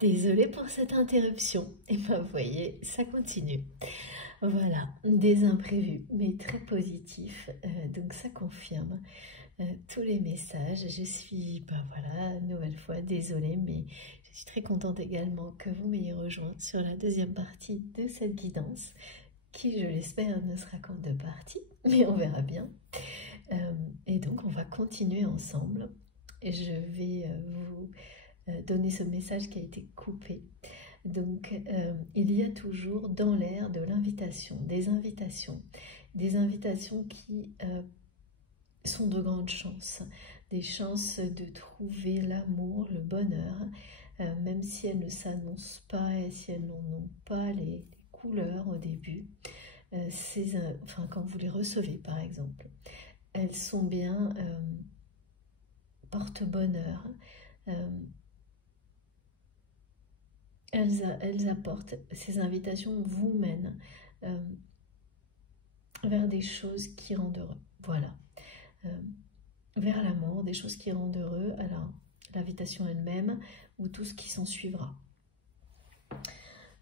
Désolée pour cette interruption. Et ben, vous voyez, ça continue. Voilà, des imprévus, mais très positifs. Donc ça confirme tous les messages. Je suis, ben voilà, une nouvelle fois, désolée, mais je suis très contente également que vous m'ayez rejointe sur la deuxième partie de cette guidance, qui, je l'espère, ne sera qu'en deux parties, mais on verra bien. Et donc, on va continuer ensemble. Et je vais vous donner ce message qui a été coupé. Donc, il y a toujours dans l'air de l'invitation, des invitations qui sont de grandes chances, des chances de trouver l'amour, le bonheur, même si elles ne s'annoncent pas et si elles n'en ont pas les couleurs au début. Enfin, quand vous les recevez, par exemple, elles sont bien porte-bonheur. Elles apportent, ces invitations vous mènent vers des choses qui rendent heureux. Voilà. Vers l'amour, des choses qui rendent heureux. Alors, l'invitation elle-même ou tout ce qui s'en suivra.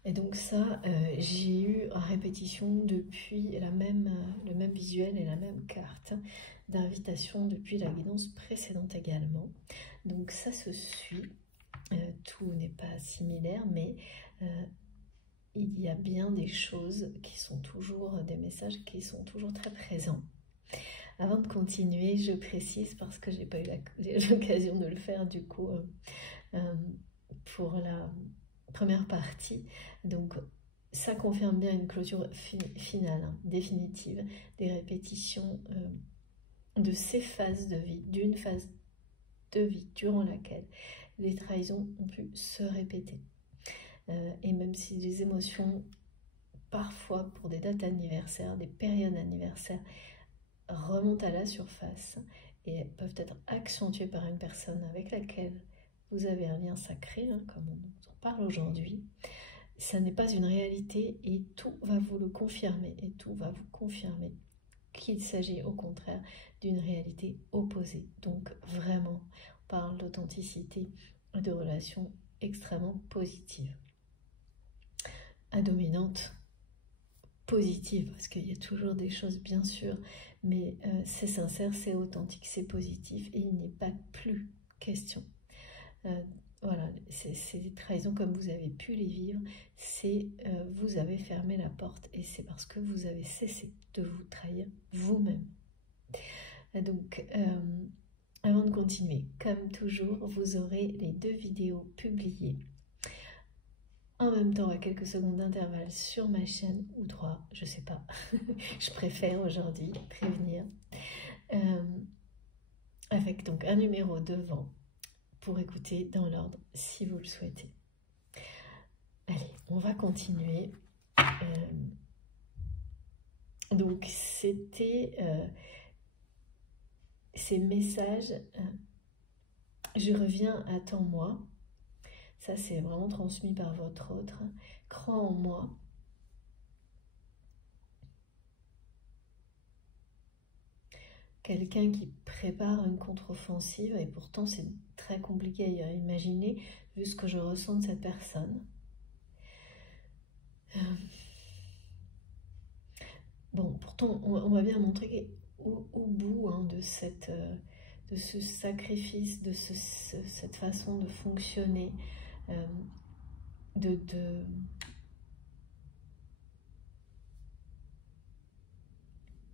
Et donc ça, j'ai eu en répétition depuis le même visuel et la même carte d'invitation depuis la guidance précédente également. Donc ça se suit. Tout n'est pas similaire, mais il y a bien des choses qui sont toujours, des messages qui sont toujours très présents. Avant de continuer, je précise, parce que j'ai pas eu l'occasion de le faire du coup pour la première partie, donc ça confirme bien une clôture finale, hein, définitive, des répétitions de ces phases de vie, d'une phase de vie durant laquelle les trahisons ont pu se répéter. Et même si les émotions, parfois pour des dates anniversaires, des périodes anniversaires, remontent à la surface et peuvent être accentuées par une personne avec laquelle vous avez un lien sacré, hein, comme on nous en parle aujourd'hui, ça n'est pas une réalité et tout va vous le confirmer, et tout va vous confirmer qu'il s'agit au contraire d'une réalité opposée. Donc vraiment, on parle d'authenticité, de relations extrêmement positives. À dominante positive, parce qu'il y a toujours des choses bien sûr, mais c'est sincère, c'est authentique, c'est positif, et il n'est pas plus question. Voilà, c'est des trahisons comme vous avez pu les vivre, c'est vous avez fermé la porte, et c'est parce que vous avez cessé de vous trahir vous-même. Donc, avant de continuer, comme toujours, vous aurez les deux vidéos publiées en même temps à quelques secondes d'intervalle sur ma chaîne, ou 3, je sais pas. Je préfère aujourd'hui prévenir. Avec donc un numéro devant pour écouter dans l'ordre si vous le souhaitez. Allez, on va continuer. Donc c'était ces messages. Je reviens, attends-moi. Ça, c'est vraiment transmis par votre autre. Crois en moi. Quelqu'un qui prépare une contre-offensive, et pourtant c'est très compliqué à imaginer vu ce que je ressens de cette personne. Bon, pourtant, on va bien montrer au bout hein, de ce sacrifice, de cette façon de fonctionner,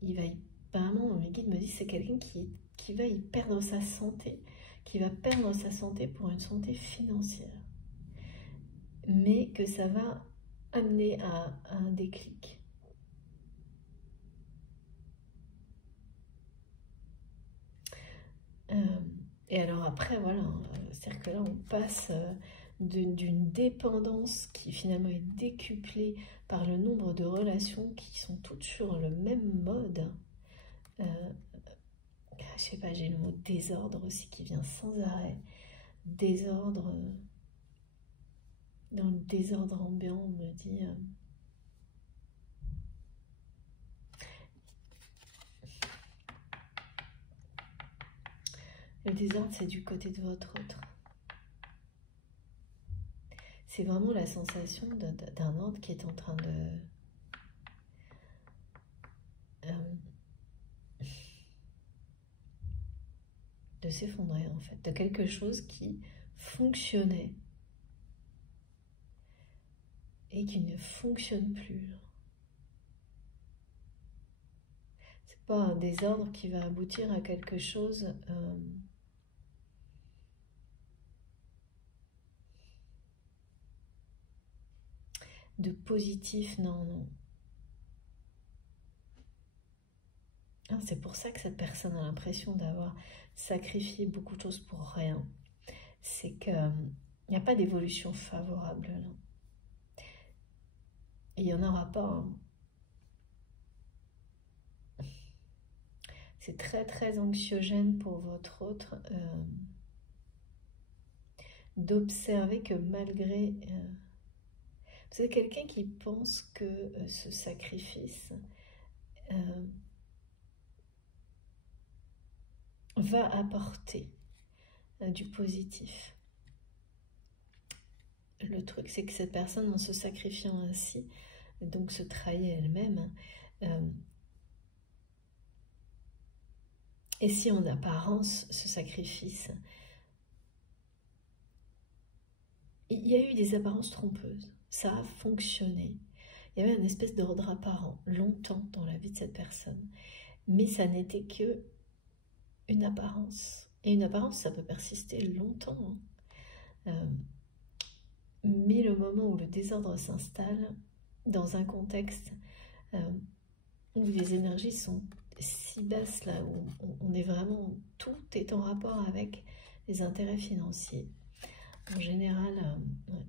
il va y, vraiment, mes guides me disent, c'est quelqu'un qui va y perdre sa santé, qui va perdre sa santé pour une santé financière, mais que ça va amener à un déclic. Et alors après, voilà, c'est-à-dire que là, on passe d'une dépendance qui finalement est décuplée par le nombre de relations qui sont toutes sur le même mode. Je sais pas, j'ai le mot désordre aussi qui vient sans arrêt. Désordre, dans le désordre ambiant, on me dit... le désordre, c'est du côté de votre autre. c'est vraiment la sensation d'un ordre qui est en train de s'effondrer en fait, de quelque chose qui fonctionnait et qui ne fonctionne plus. C'est pas un désordre qui va aboutir à quelque chose de positif, non, non. C'est pour ça que cette personne a l'impression d'avoir sacrifié beaucoup de choses pour rien. C'est qu'il n'y a pas d'évolution favorable là. Et il n'y en aura pas. Hein. C'est très très anxiogène pour votre autre d'observer que malgré... vous êtes quelqu'un qui pense que ce sacrifice va apporter du positif. Le truc, c'est que cette personne, en se sacrifiant ainsi, donc se trahit elle-même, et si en apparence, ce sacrifice, il y a eu des apparences trompeuses, ça a fonctionné, il y avait une espèce d'ordre apparent, longtemps dans la vie de cette personne, mais ça n'était que une apparence, et une apparence, ça peut persister longtemps, hein. Mais le moment où le désordre s'installe, dans un contexte où les énergies sont si basses, là où on est vraiment, tout est en rapport avec les intérêts financiers. En général, ouais,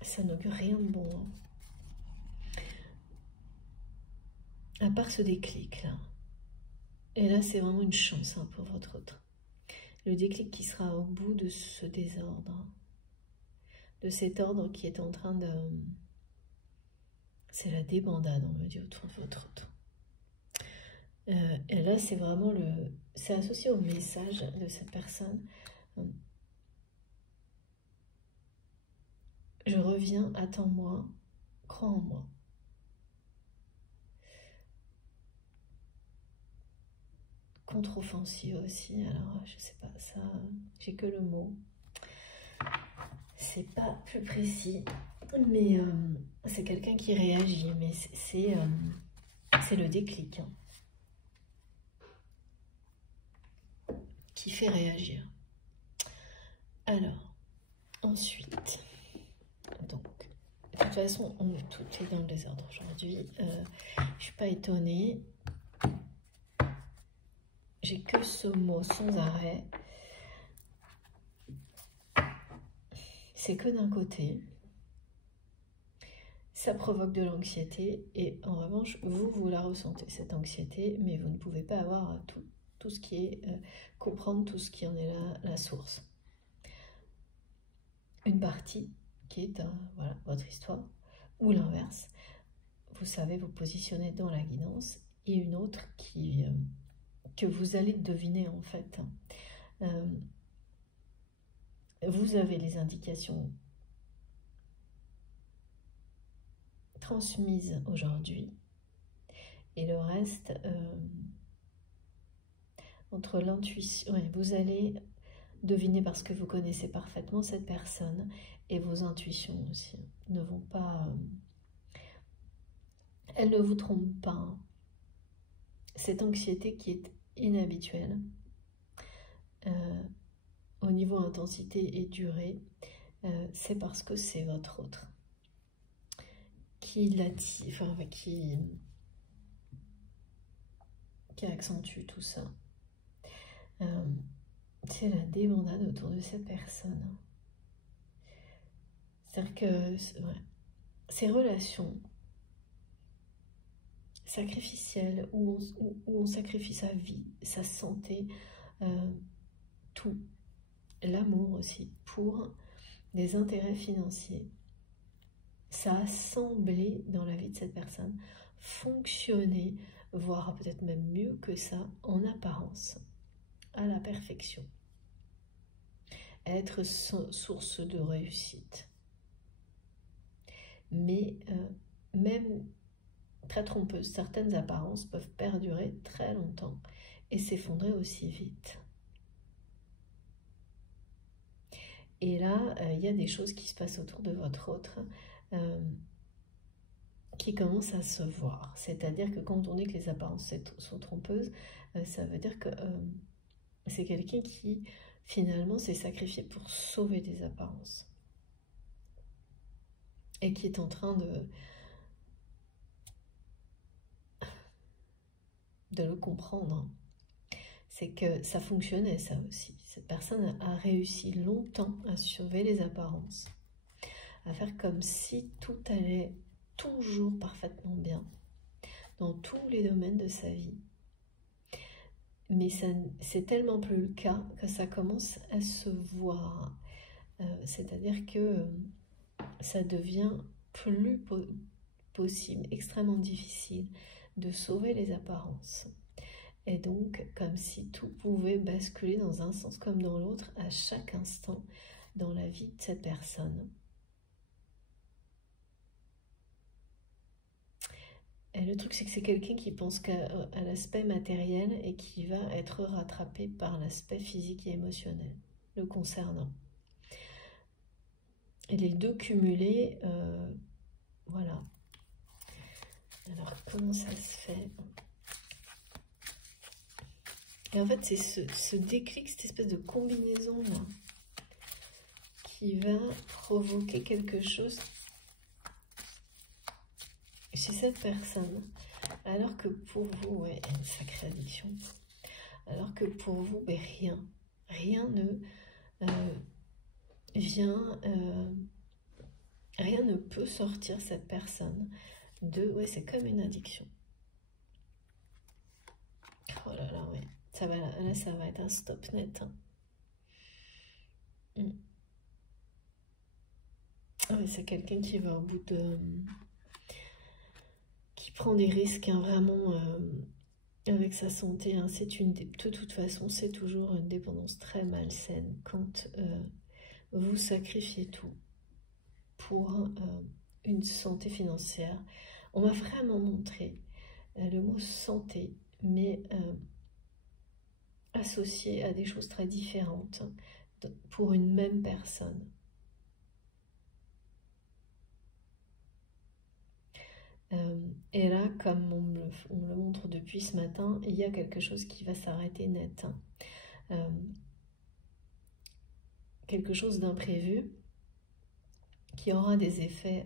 ça n'augure rien de bon. Hein. À part ce déclic là. Et là, c'est vraiment une chance hein, pour votre autre. Le déclic qui sera au bout de ce désordre. De cet ordre qui est en train de... C'est la débandade, on me dit, autour de votre autre. Et là, c'est vraiment le... C'est associé au message de cette personne. Je reviens, attends-moi, crois en moi. Contre-offensive aussi, alors je sais pas, ça, j'ai que le mot. C'est pas plus précis, mais c'est quelqu'un qui réagit, mais c'est le déclic hein, qui fait réagir. Alors, ensuite, donc, de toute façon, tout est dans le désordre aujourd'hui. Je suis pas étonnée. J'ai que ce mot sans arrêt. C'est que d'un côté. Ça provoque de l'anxiété et en revanche, vous la ressentez, cette anxiété, mais vous ne pouvez pas avoir tout ce qui est, comprendre tout ce qui en est la source. Une partie qui est voilà, votre histoire, ou l'inverse, vous savez vous positionner dans la guidance, et une autre que vous allez deviner en fait. Vous avez les indications transmises aujourd'hui, et le reste, entre l'intuition, ouais, vous allez deviner parce que vous connaissez parfaitement cette personne, et vos intuitions aussi ne vont pas, elles ne vous trompent pas. Cette anxiété qui est inhabituelle, au niveau intensité et durée, c'est parce que c'est votre autre qui l'attire, enfin qui accentue tout ça. C'est la débandade autour de cette personne. C'est-à-dire que ouais, ces relations sacrificielles où on sacrifie sa vie, sa santé, tout, l'amour aussi, pour des intérêts financiers, ça a semblé dans la vie de cette personne fonctionner, voire peut-être même mieux que ça en apparence, à la perfection, être source de réussite. mais même très trompeuses, certaines apparences peuvent perdurer très longtemps et s'effondrer aussi vite. Et là, il y a des choses qui se passent autour de votre autre qui commencent à se voir. C'est-à-dire que quand on dit que les apparences sont trompeuses, ça veut dire que c'est quelqu'un qui, finalement, s'est sacrifié pour sauver des apparences. Et qui est en train de le comprendre. C'est que ça fonctionnait, ça aussi. Cette personne a réussi longtemps à sauver les apparences, à faire comme si tout allait toujours parfaitement bien, dans tous les domaines de sa vie. Mais c'est tellement plus le cas que ça commence à se voir. C'est-à-dire que ça devient plus possible, extrêmement difficile de sauver les apparences. Et donc, comme si tout pouvait basculer dans un sens comme dans l'autre à chaque instant dans la vie de cette personne. Et le truc, c'est que c'est quelqu'un qui pense qu'à l'aspect matériel et qui va être rattrapé par l'aspect physique et émotionnel le concernant. Et les deux cumulés, voilà. Alors, comment ça se fait ? Et en fait, c'est ce déclic, cette espèce de combinaison-là, qui va provoquer quelque chose chez cette personne. Alors que pour vous, ouais, une sacrée addiction. Alors que pour vous, ben, rien ne vient, rien ne peut sortir cette personne de, ouais, c'est comme une addiction. Oh là là, ouais. Là, ça va être un stop net. Hein. Ah ouais, c'est quelqu'un qui va au bout de... qui prend des risques, hein, vraiment, avec sa santé. Hein. De toute façon, c'est toujours une dépendance très malsaine quand vous sacrifiez tout pour une santé financière. On m'a vraiment montré le mot santé, mais associé à des choses très différentes pour une même personne. Et là, comme on me le montre depuis ce matin, il y a quelque chose qui va s'arrêter net. Quelque chose d'imprévu qui aura des effets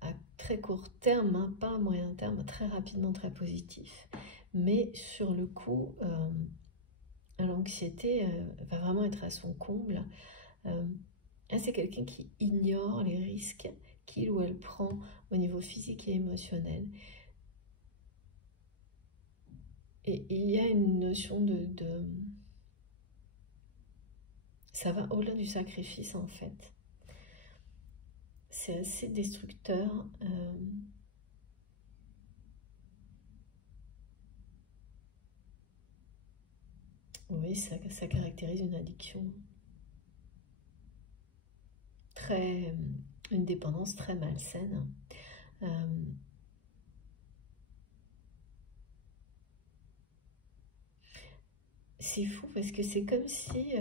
à très court terme, hein, pas à moyen terme, très rapidement, très positif. Mais sur le coup, l'anxiété va vraiment être à son comble. C'est quelqu'un qui ignore les risques qu'il ou elle prend au niveau physique et émotionnel. Et il y a une notion ça va au-delà du sacrifice, en fait. C'est assez destructeur. Oui, ça caractérise une addiction. Une dépendance très malsaine. C'est fou parce que c'est comme si,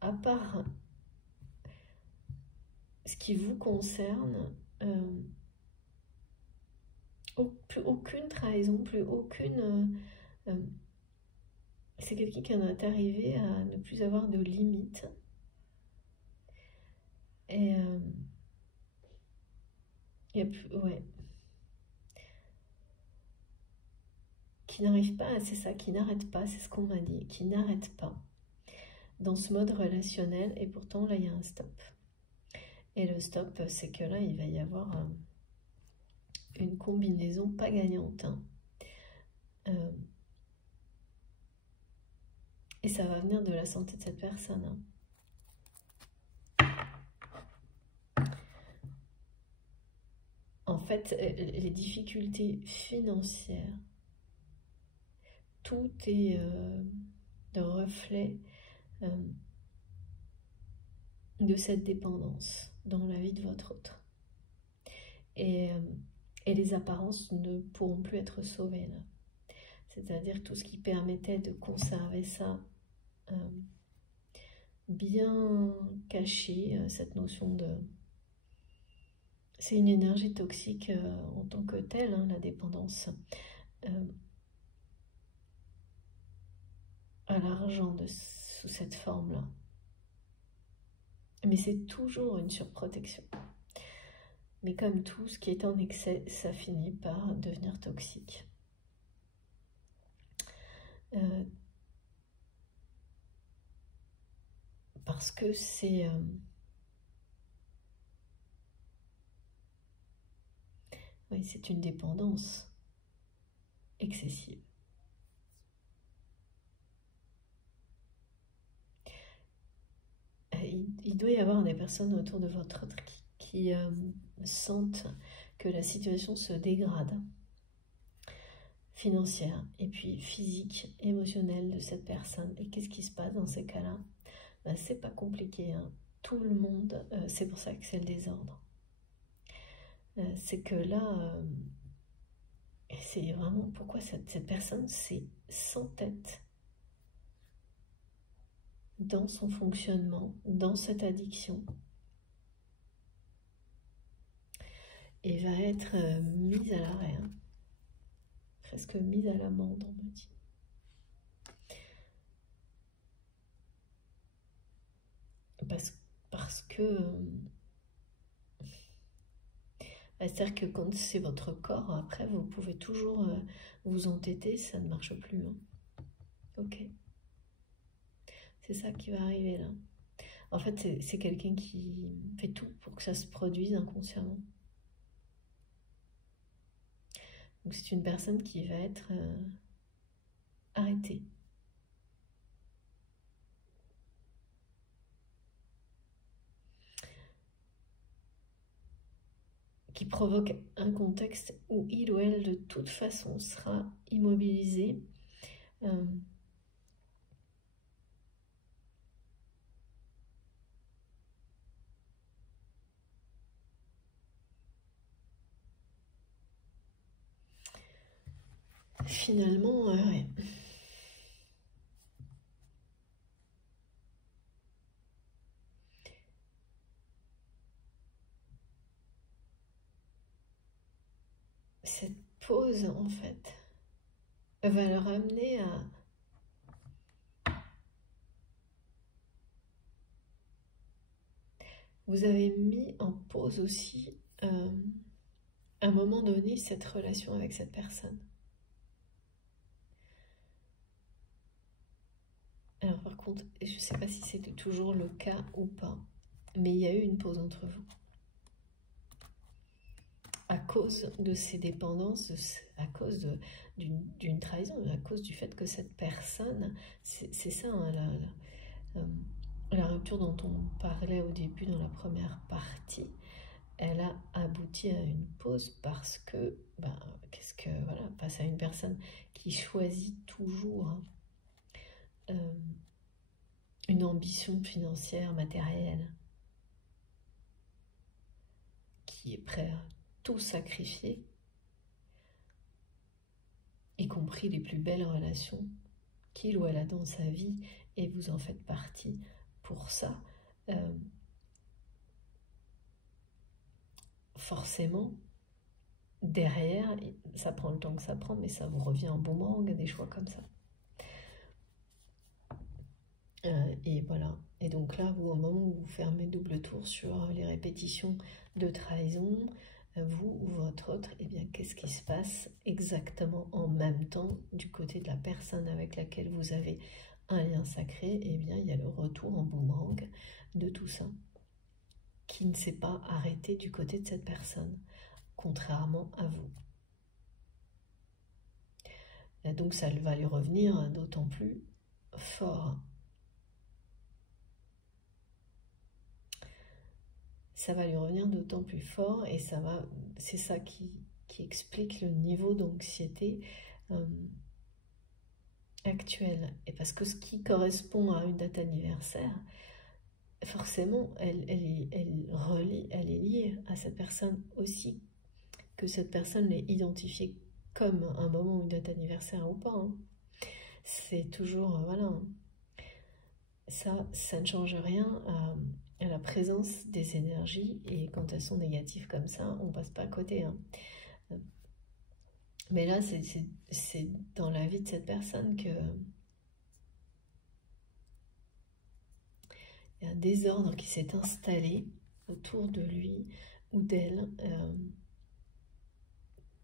à part ce qui vous concerne, plus aucune trahison, plus aucune... c'est quelqu'un qui en est arrivé à ne plus avoir de limites. Et il y a plus... Ouais. Qui n'arrive pas, c'est ça, qui n'arrête pas, c'est ce qu'on m'a dit, qui n'arrête pas dans ce mode relationnel, et pourtant là il y a un stop. Et le stop, c'est que là il va y avoir une combinaison pas gagnante. Hein. Et ça va venir de la santé de cette personne. Hein. En fait, les difficultés financières, tout est le reflet de cette dépendance dans la vie de votre autre. et les apparences ne pourront plus être sauvées là. C'est-à-dire tout ce qui permettait de conserver ça bien caché, cette notion de... C'est une énergie toxique en tant que telle, hein, la dépendance à l'argent sous cette forme-là. Mais c'est toujours une surprotection. Mais comme tout, ce qui est en excès, ça finit par devenir toxique. Parce que c'est... oui, c'est une dépendance excessive. Il doit y avoir des personnes autour de votre qui sentent que la situation se dégrade, financière et puis physique, émotionnelle de cette personne. Et qu'est-ce qui se passe dans ces cas-là? Ben, c'est pas compliqué, hein. Tout le monde, c'est pour ça que c'est le désordre. C'est que là, c'est vraiment pourquoi cette personne, c'est sans tête dans son fonctionnement, dans cette addiction, et va être mise à l'arrêt, hein. Presque mise à l'amende, on me dit. Parce que c'est-à-dire que quand c'est votre corps, après vous pouvez toujours vous entêter, ça ne marche plus, hein. Ok, c'est ça qui va arriver là. En fait, c'est quelqu'un qui fait tout pour que ça se produise inconsciemment. Donc c'est une personne qui va être arrêtée. Qui provoque un contexte où il ou elle de toute façon sera immobilisé. Finalement, ouais. Cette pause, en fait, va le ramener à... Vous avez mis en pause aussi, à un moment donné, cette relation avec cette personne. Alors par contre, je ne sais pas si c'était toujours le cas ou pas, mais il y a eu une pause entre vous. À cause de ces dépendances, à cause d'une trahison, à cause du fait que cette personne, c'est ça, hein, la rupture dont on parlait au début dans la première partie, elle a abouti à une pause parce que, voilà, face à une personne qui choisit toujours une ambition financière, matérielle, qui est prêt à tout sacrifier, y compris les plus belles relations qu'il ou elle a dans sa vie, et vous en faites partie pour ça, forcément, derrière, ça prend le temps que ça prend, mais ça vous revient en boomerang, des choix comme ça. Et voilà. Et donc là, vous, au moment où vous fermez double tour sur les répétitions de trahison, vous ou votre autre, eh bien, qu'est-ce qui se passe exactement en même temps du côté de la personne avec laquelle vous avez un lien sacré? Eh bien, il y a le retour en boomerang de tout ça qui ne s'est pas arrêté du côté de cette personne, contrairement à vous. Et donc, ça va lui revenir d'autant plus fort. Ça va lui revenir d'autant plus fort et c'est ça qui explique le niveau d'anxiété actuel. Et parce que ce qui correspond à une date anniversaire, forcément, elle est liée à cette personne aussi que cette personne l'ait identifié comme un moment ou une date anniversaire ou pas. Hein. C'est toujours, voilà, ça ne change rien à la présence des énergies, et quand elles sont négatives comme ça, on passe pas à côté. Hein. Mais là, c'est dans la vie de cette personne que il y a un désordre qui s'est installé autour de lui ou d'elle,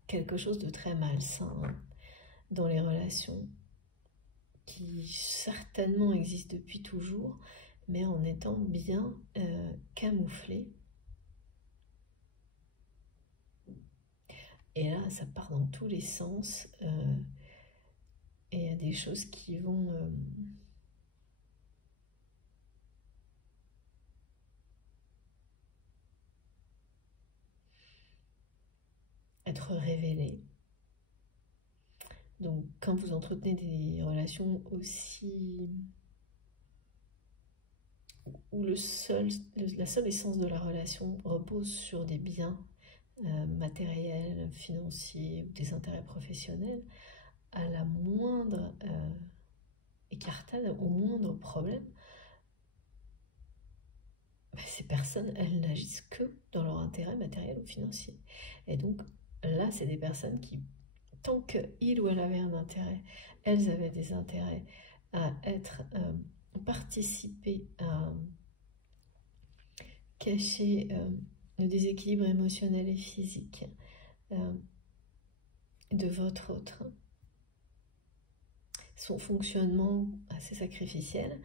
quelque chose de très malsain dans les relations, qui certainement existe depuis toujours, mais en étant bien camouflé. Et là, ça part dans tous les sens, et il y a des choses qui vont être révélées. Donc, quand vous entretenez des relations aussi où la seule essence de la relation repose sur des biens matériels, financiers ou des intérêts professionnels, à la moindre écartade, au moindre problème, ces personnes, elles n'agissent que dans leur intérêt matériel ou financier. Et donc là, c'est des personnes qui, tant qu'il ou elle avait un intérêt, elles avaient des intérêts à être participer à cacher le déséquilibre émotionnel et physique de votre autre, son fonctionnement assez sacrificiel,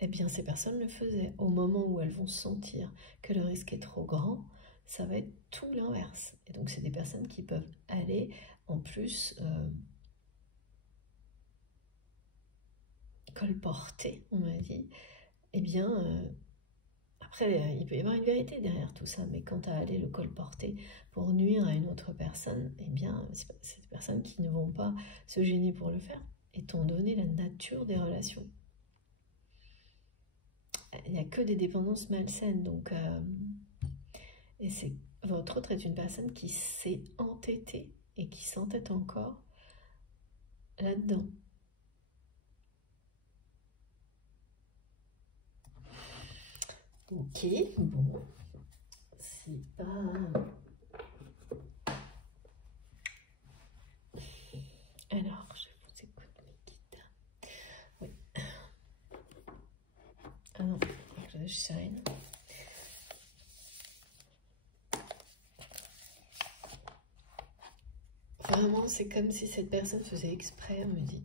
eh bien ces personnes le faisaient. Au moment où elles vont sentir que le risque est trop grand, ça va être tout l'inverse. Et donc c'est des personnes qui peuvent aller en plus colporter, on m'a dit. Eh bien, après il peut y avoir une vérité derrière tout ça, mais quant à aller le colporter pour nuire à une autre personne, eh bien c'est des personnes qui ne vont pas se gêner pour le faire, étant donné la nature des relations. Il n'y a que des dépendances malsaines, donc et votre autre est une personne qui s'est entêtée et qui s'entête encore là-dedans. Ok, bon, c'est pas... Alors, je vous écoute, mes guides. Oui. Ah non, je shine. Vraiment, c'est comme si cette personne faisait exprès, elle me dit.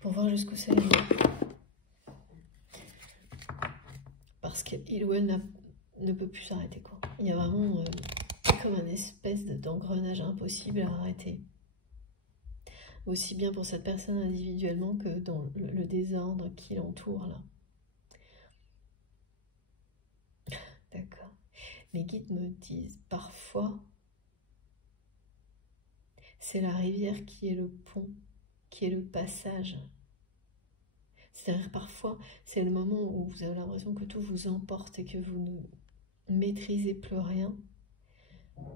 Pour voir jusqu'où ça va. Parce qu'il ou elle ne peut plus s'arrêter, quoi. Il y a vraiment comme un espèce d'engrenage impossible à arrêter. Aussi bien pour cette personne individuellement que dans le désordre qui l'entoure, là. D'accord. Mes guides me disent parfois, c'est la rivière qui est le pont, qui est le passage. C'est-à-dire parfois, c'est le moment où vous avez l'impression que tout vous emporte et que vous ne maîtrisez plus rien,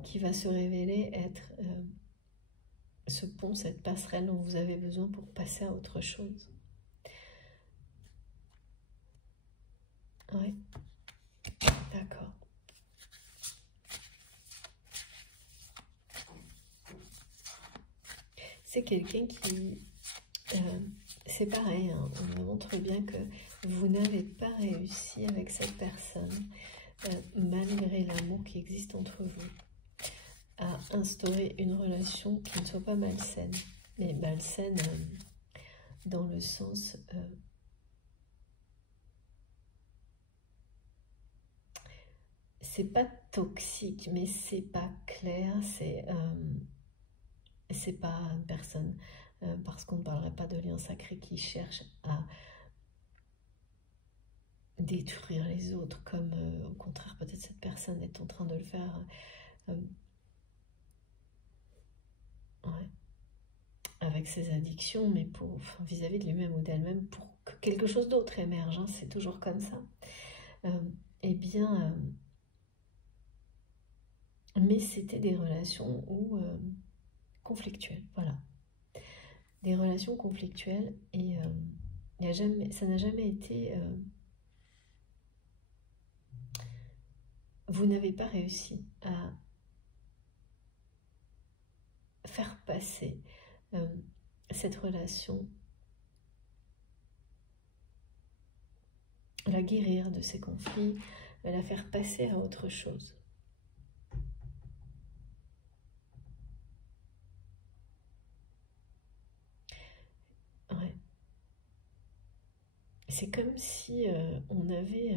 qui va se révéler être ce pont, cette passerelle dont vous avez besoin pour passer à autre chose. Oui, d'accord. C'est quelqu'un qui... c'est pareil, hein, on me montre bien que vous n'avez pas réussi avec cette personne, malgré l'amour qui existe entre vous, à instaurer une relation qui ne soit pas malsaine, mais malsaine dans le sens... c'est pas toxique, mais c'est pas clair, c'est pas une personne, parce qu'on ne parlerait pas de lien sacré qui cherche à détruire les autres, comme au contraire peut-être cette personne est en train de le faire ouais, avec ses addictions, mais pour vis-à-vis de lui-même ou d'elle-même, pour que quelque chose d'autre émerge, hein, c'est toujours comme ça. Eh bien, Mais c'était des relations où, conflictuelles, voilà. Des relations conflictuelles et ça n'a jamais été... vous n'avez pas réussi à faire passer cette relation, la guérir de ces conflits, la faire passer à autre chose. Ouais. C'est comme si on avait...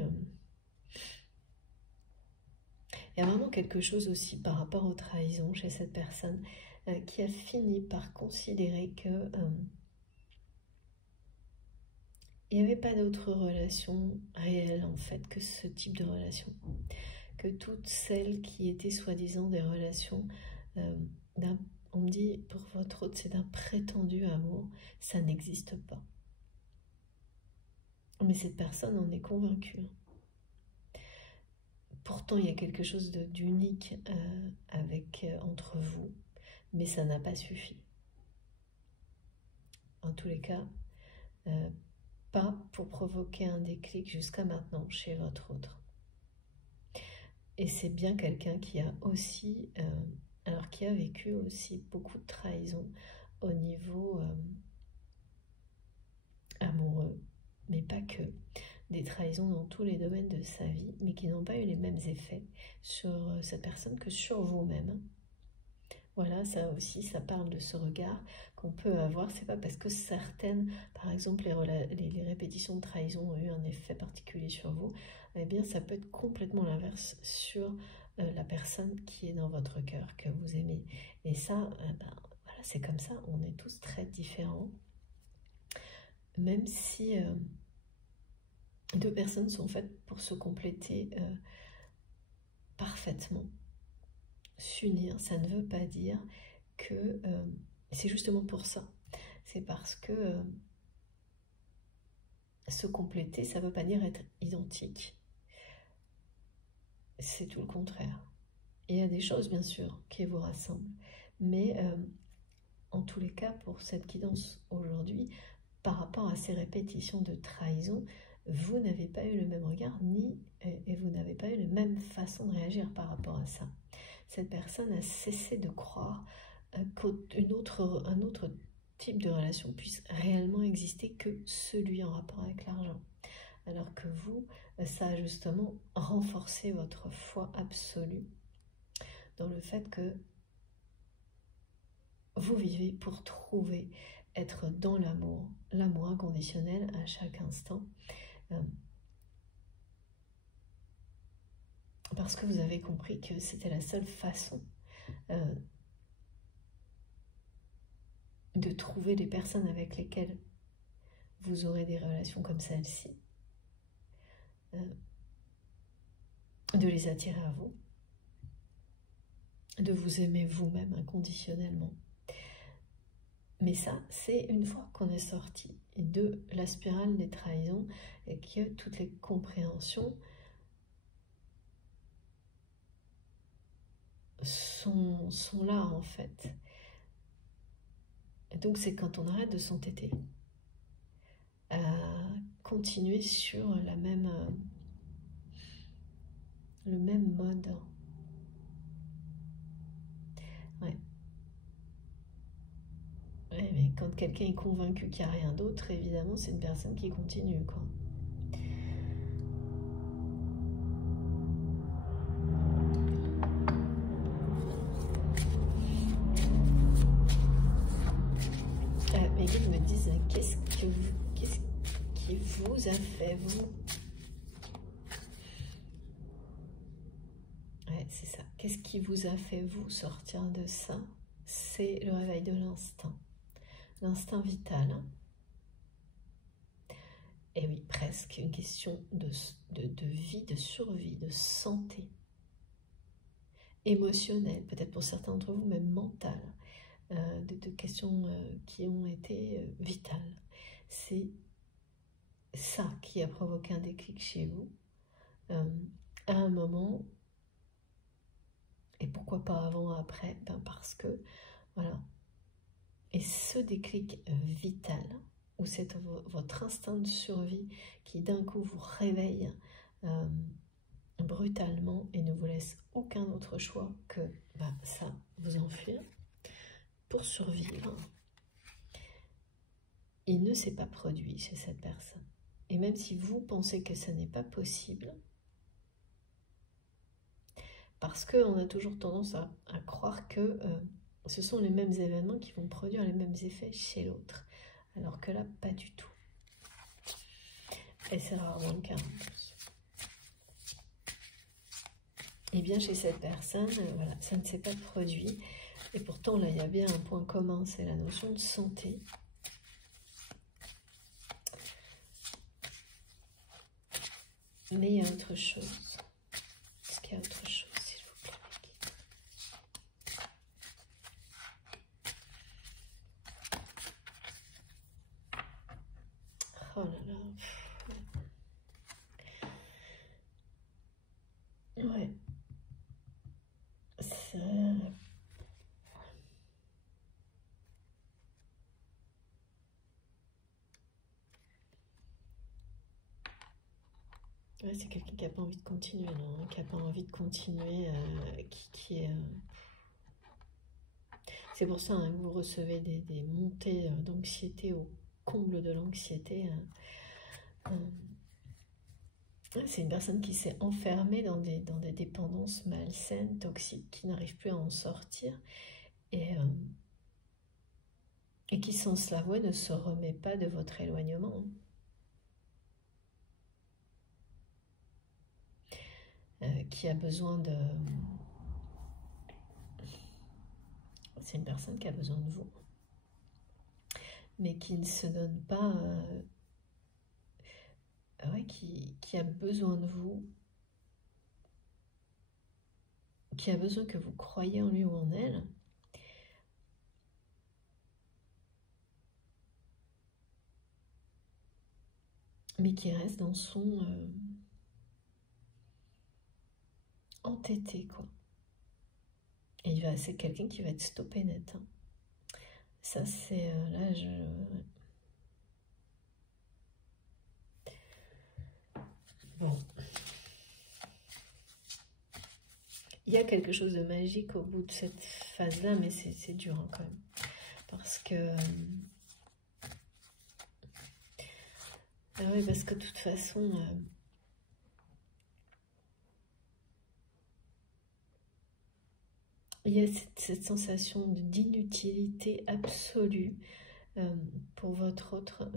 il y a vraiment quelque chose aussi par rapport aux trahisons chez cette personne qui a fini par considérer que il n'y avait pas d'autre relation réelle en fait que ce type de relation. Que toutes celles qui étaient soi-disant des relations on me dit pour votre autre c'est d'un prétendu amour, ça n'existe pas. Mais cette personne en est convaincue. Pourtant, il y a quelque chose d'unique entre vous, mais ça n'a pas suffi. En tous les cas, pas pour provoquer un déclic jusqu'à maintenant chez votre autre. Et c'est bien quelqu'un qui a aussi, alors qui a vécu aussi beaucoup de trahison au niveau amoureux, mais pas que. Des trahisons dans tous les domaines de sa vie, mais qui n'ont pas eu les mêmes effets sur cette personne que sur vous-même. Voilà, ça aussi, ça parle de ce regard qu'on peut avoir. C'est pas parce que certaines, par exemple, les répétitions de trahison ont eu un effet particulier sur vous, eh bien, ça peut être complètement l'inverse sur la personne qui est dans votre cœur, que vous aimez. Et ça, voilà, c'est comme ça, on est tous très différents. Même si deux personnes sont faites pour se compléter parfaitement. S'unir, ça ne veut pas dire que c'est justement pour ça. C'est parce que se compléter, ça ne veut pas dire être identique. C'est tout le contraire. Il y a des choses, bien sûr, qui vous rassemblent. Mais en tous les cas, pour cette guidance aujourd'hui, par rapport à ces répétitions de trahison, vous n'avez pas eu le même regard et vous n'avez pas eu la même façon de réagir par rapport à ça. Cette personne a cessé de croire qu'un autre type de relation puisse réellement exister que celui en rapport avec l'argent. Alors que vous, ça a justement renforcé votre foi absolue dans le fait que vous vivez pour trouver, être dans l'amour, l'amour inconditionnel à chaque instant. Parce que vous avez compris que c'était la seule façon de trouver les personnes avec lesquelles vous aurez des relations comme celle-ci, de les attirer à vous, de vous aimer vous-même inconditionnellement. Mais ça, c'est une fois qu'on est sorti de la spirale des trahisons et que toutes les compréhensions sont là en fait. Et donc c'est quand on arrête de s'entêter à continuer sur le même mode. Ouais. Ouais, mais quand quelqu'un est convaincu qu'il n'y a rien d'autre, évidemment, c'est une personne qui continue, quoi. Mes guides me disent, qu'est-ce qui vous a fait, vous? Ouais, c'est ça. Qu'est-ce qui vous a fait, vous, sortir de ça? C'est le réveil de l'instinct. L'instinct vital. Et oui, presque une question de vie, de survie, de santé. Émotionnelle, peut-être pour certains d'entre vous, même mentale. De questions qui ont été vitales. C'est ça qui a provoqué un déclic chez vous à un moment, Et pourquoi pas avant, après? Ben parce que, voilà. Et ce déclic vital, où c'est votre instinct de survie qui d'un coup vous réveille brutalement et ne vous laisse aucun autre choix que ça, vous enfuir pour survivre, il ne s'est pas produit chez cette personne. Et même si vous pensez que ça n'est pas possible, parce qu'on a toujours tendance à croire que ce sont les mêmes événements qui vont produire les mêmes effets chez l'autre, alors que là, pas du tout. Et c'est rarement le cas en plus. Et bien chez cette personne, voilà, ça ne s'est pas produit. Et pourtant, là, il y a bien un point commun, c'est la notion de santé. Mais il y a autre chose. Est-ce qu'il y a autre chose, s'il vous plaît, les guides? Oh là là. Ouais. Ouais, c'est quelqu'un qui n'a pas envie de continuer, non, qui n'a pas envie de continuer, qui est... C'est pour ça hein, que vous recevez des montées d'anxiété au comble de l'anxiété. C'est une personne qui s'est enfermée dans des dépendances malsaines, toxiques, qui n'arrive plus à en sortir. Et qui, sans se l'avouer, ne se remet pas de votre éloignement. Qui a besoin de... C'est une personne qui a besoin de vous. Mais qui ne se donne pas... ouais, qui a besoin de vous. Qui a besoin que vous croyiez en lui ou en elle. Mais qui reste dans son... entêté, quoi. Et c'est quelqu'un qui va être stoppé net. Hein. Ça, c'est... là, Bon. Il y a quelque chose de magique au bout de cette phase-là, mais c'est dur hein, quand même. Parce que... Ah oui, parce que de toute façon... il y a cette sensation d'inutilité absolue pour votre autre,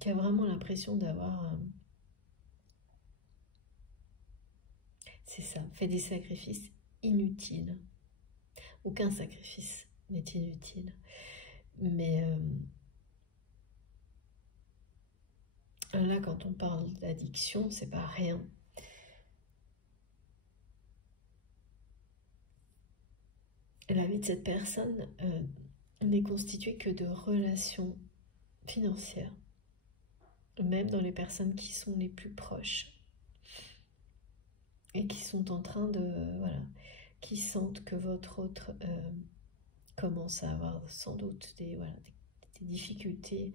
qui a vraiment l'impression d'avoir, c'est ça, fait des sacrifices inutiles. Aucun sacrifice n'est inutile. Mais là, quand on parle d'addiction, c'est pas rien. La vie de cette personne n'est constituée que de relations financières, même dans les personnes qui sont les plus proches et qui sont en train de, voilà, qui sentent que votre autre commence à avoir sans doute des difficultés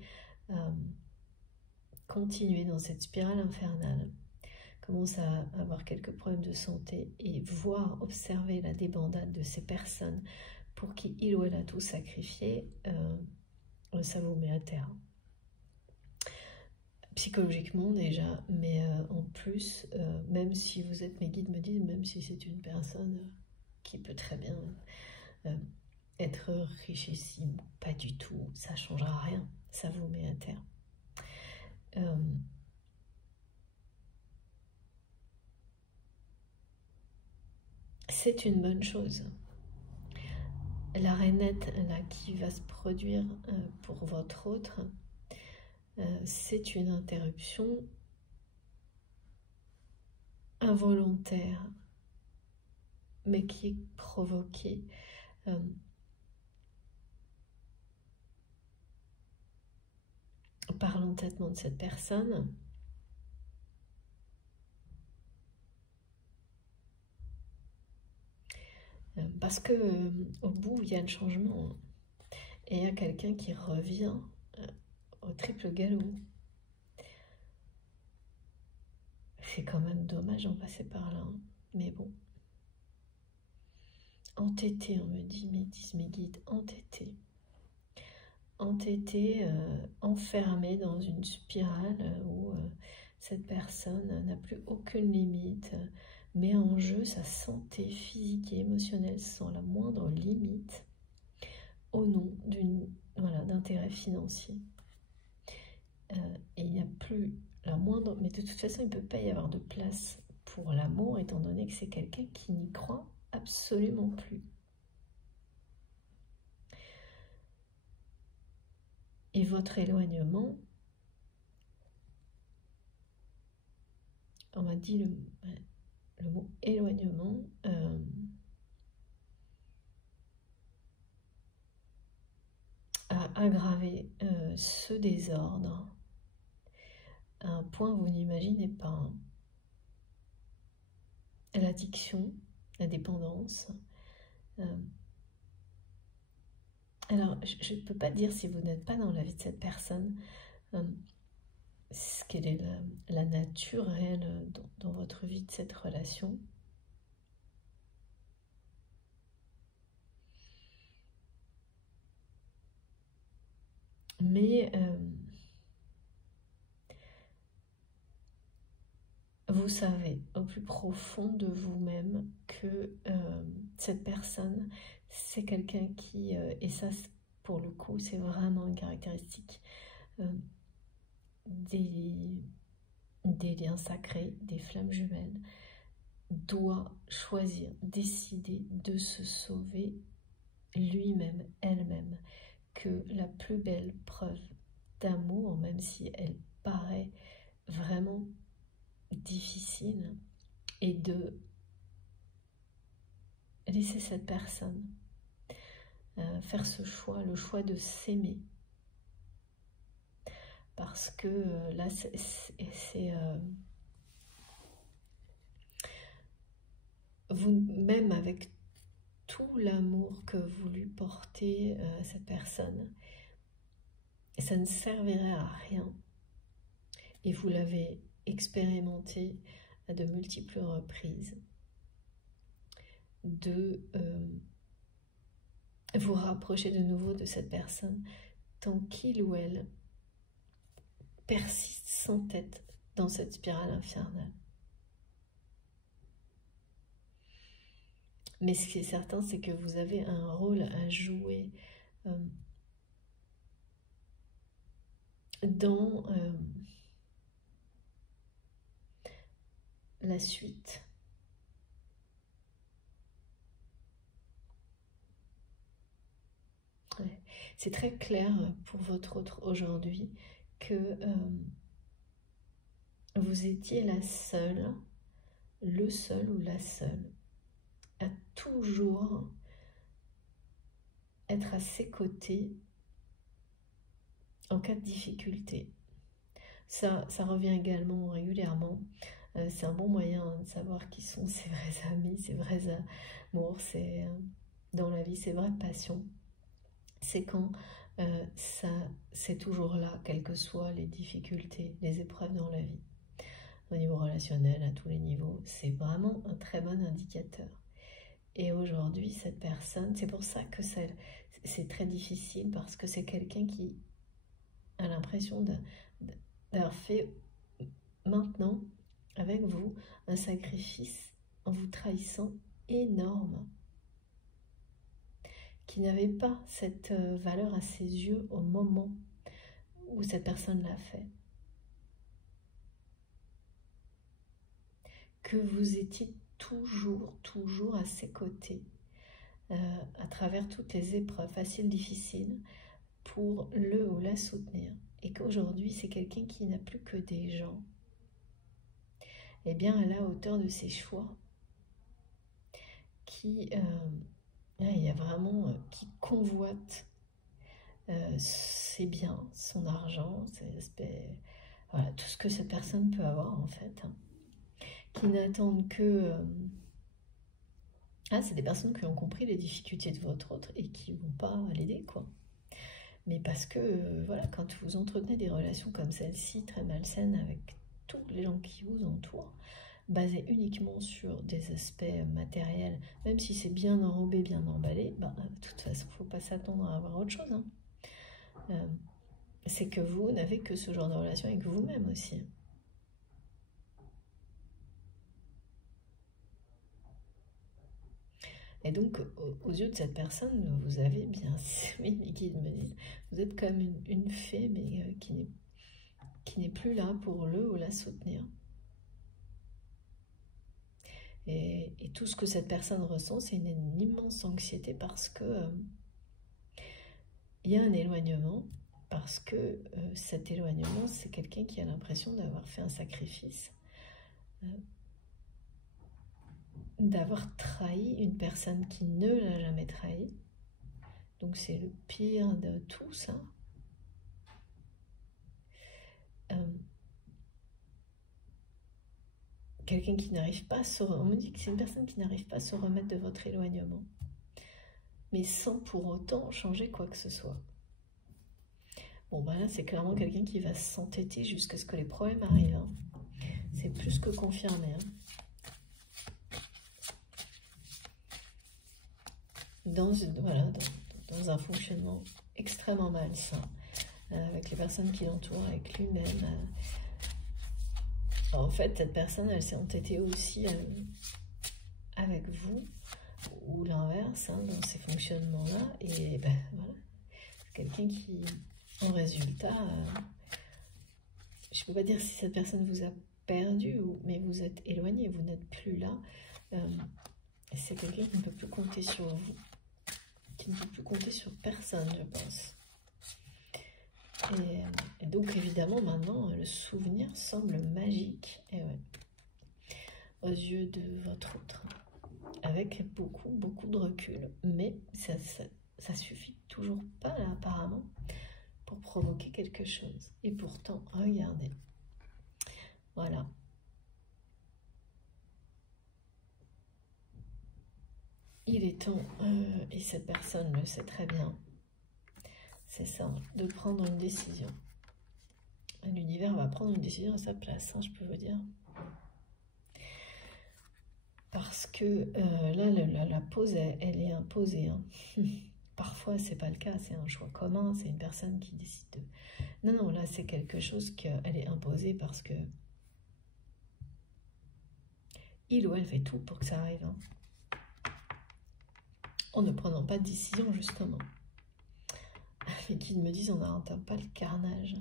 à continuer dans cette spirale infernale, commence à avoir quelques problèmes de santé et voir, observer la débandade de ces personnes pour qui il ou elle a tout sacrifié, ça vous met à terre. Psychologiquement déjà, mais en plus, même si vous êtes, mes guides me disent, même si c'est une personne qui peut très bien être richissime, pas du tout, ça ne changera rien, ça vous met à terre. C'est une bonne chose. La rainette là, qui va se produire pour votre autre, c'est une interruption involontaire, mais qui est provoquée par l'entêtement de cette personne. Parce que au bout, il y a le changement. Et il y a quelqu'un qui revient au triple galop. C'est quand même dommage d'en passer par là. Mais bon. Entêté, on me dit, disent mes guides, entêté. Entêté, enfermé dans une spirale où cette personne n'a plus aucune limite, met en jeu sa santé physique et émotionnelle sans la moindre limite au nom d'intérêt financier. Et il n'y a plus la moindre... Mais de toute façon, il ne peut pas y avoir de place pour l'amour, étant donné que c'est quelqu'un qui n'y croit absolument plus. Et votre éloignement, on m'a dit le mot éloignement, a aggravé ce désordre à un point que vous n'imaginez pas. L'addiction, la dépendance. Alors, je ne peux pas dire si vous n'êtes pas dans la vie de cette personne, quelle est la nature réelle dans votre vie de cette relation. Mais vous savez au plus profond de vous-même que cette personne, c'est quelqu'un qui, et ça pour le coup, c'est vraiment une caractéristique des liens sacrés, des flammes jumelles, doit choisir, décider de se sauver lui-même, elle-même, que la plus belle preuve d'amour, même si elle paraît vraiment difficile, est de laisser cette personne faire ce choix, le choix de s'aimer. Parce que là, c'est vous-même avec tout l'amour que vous lui portez à cette personne, ça ne servirait à rien. Et vous l'avez expérimenté à de multiples reprises, de vous rapprocher de nouveau de cette personne tant qu'il ou elle persiste sans tête dans cette spirale infernale. Mais ce qui est certain, c'est que vous avez un rôle à jouer dans la suite. Ouais. C'est très clair pour votre autre aujourd'hui que vous étiez la seule, le seul ou la seule à toujours être à ses côtés en cas de difficulté. Ça revient également régulièrement. C'est un bon moyen de savoir qui sont ses vrais amis, ses vrais amours, dans la vie, ses vraies passions. C'est quand c'est toujours là, quelles que soient les difficultés, les épreuves dans la vie. Au niveau relationnel, à tous les niveaux, c'est vraiment un très bon indicateur. Et aujourd'hui, cette personne, c'est pour ça que c'est très difficile, parce que c'est quelqu'un qui a l'impression d'avoir fait maintenant, avec vous, un sacrifice en vous trahissant énorme, qui n'avait pas cette valeur à ses yeux au moment où cette personne l'a fait. Que vous étiez toujours à ses côtés, à travers toutes les épreuves faciles, difficiles, pour le ou la soutenir. Et qu'aujourd'hui, c'est quelqu'un qui n'a plus que des gens, eh bien, à la hauteur de ses choix, qui, il y a vraiment, qui convoite ses biens, son argent, ses aspects, voilà, tout ce que cette personne peut avoir en fait, qui n'attendent que Ah, c'est des personnes qui ont compris les difficultés de votre autre et qui ne vont pas l'aider, quoi. Mais parce que, voilà, quand vous entretenez des relations comme celle-ci, très malsaines, avec tous les gens qui vous entourent, basées uniquement sur des aspects matériels, même si c'est bien enrobé, bien emballé, bah, de toute façon, il ne faut pas s'attendre à avoir autre chose. Hein. C'est que vous n'avez que ce genre de relation avec vous-même aussi. Et donc, aux yeux de cette personne, vous avez bien, oui, mes guides me disent, vous êtes comme une fée, mais qui n'est plus là pour le ou la soutenir. Et tout ce que cette personne ressent, c'est une immense anxiété parce que il y a un éloignement, parce que cet éloignement, c'est quelqu'un qui a l'impression d'avoir fait un sacrifice, d'avoir trahi une personne qui ne l'a jamais trahi. Donc c'est le pire de tout ça. Quelqu'un qui n'arrive pas à se remettre, on me dit que c'est une personne qui n'arrive pas à se remettre de votre éloignement, mais sans pour autant changer quoi que ce soit. Bon, ben là, c'est clairement quelqu'un qui va s'entêter jusqu'à ce que les problèmes arrivent. Hein. C'est plus que confirmé. Hein. Dans un fonctionnement extrêmement malsain, avec les personnes qui l'entourent, avec lui-même. En fait, cette personne, elle s'est entêtée aussi avec vous, ou l'inverse, hein, dans ces fonctionnements-là. Et ben voilà, c'est quelqu'un qui, en résultat, je ne peux pas dire si cette personne vous a perdu, mais vous êtes éloigné, vous n'êtes plus là. C'est quelqu'un qui ne peut plus compter sur vous, qui ne peut plus compter sur personne, je pense. Et donc, évidemment, maintenant, le souvenir semble magique, et ouais, aux yeux de votre autre, avec beaucoup, beaucoup de recul. Mais ça suffit toujours pas, là, apparemment, pour provoquer quelque chose. Et pourtant, regardez. Voilà. Il est temps, et cette personne le sait très bien, c'est ça, de prendre une décision. L'univers va prendre une décision à sa place, hein, je peux vous dire. Parce que là, la pause, elle est imposée. Hein. Parfois, c'est pas le cas, c'est un choix commun, c'est une personne qui décide de... Non, là, c'est quelque chose qu'elle est imposée parce que il ou elle fait tout pour que ça arrive. Hein. En ne prenant pas de décision, justement. Mais qui me disent, on n'entend pas le carnage.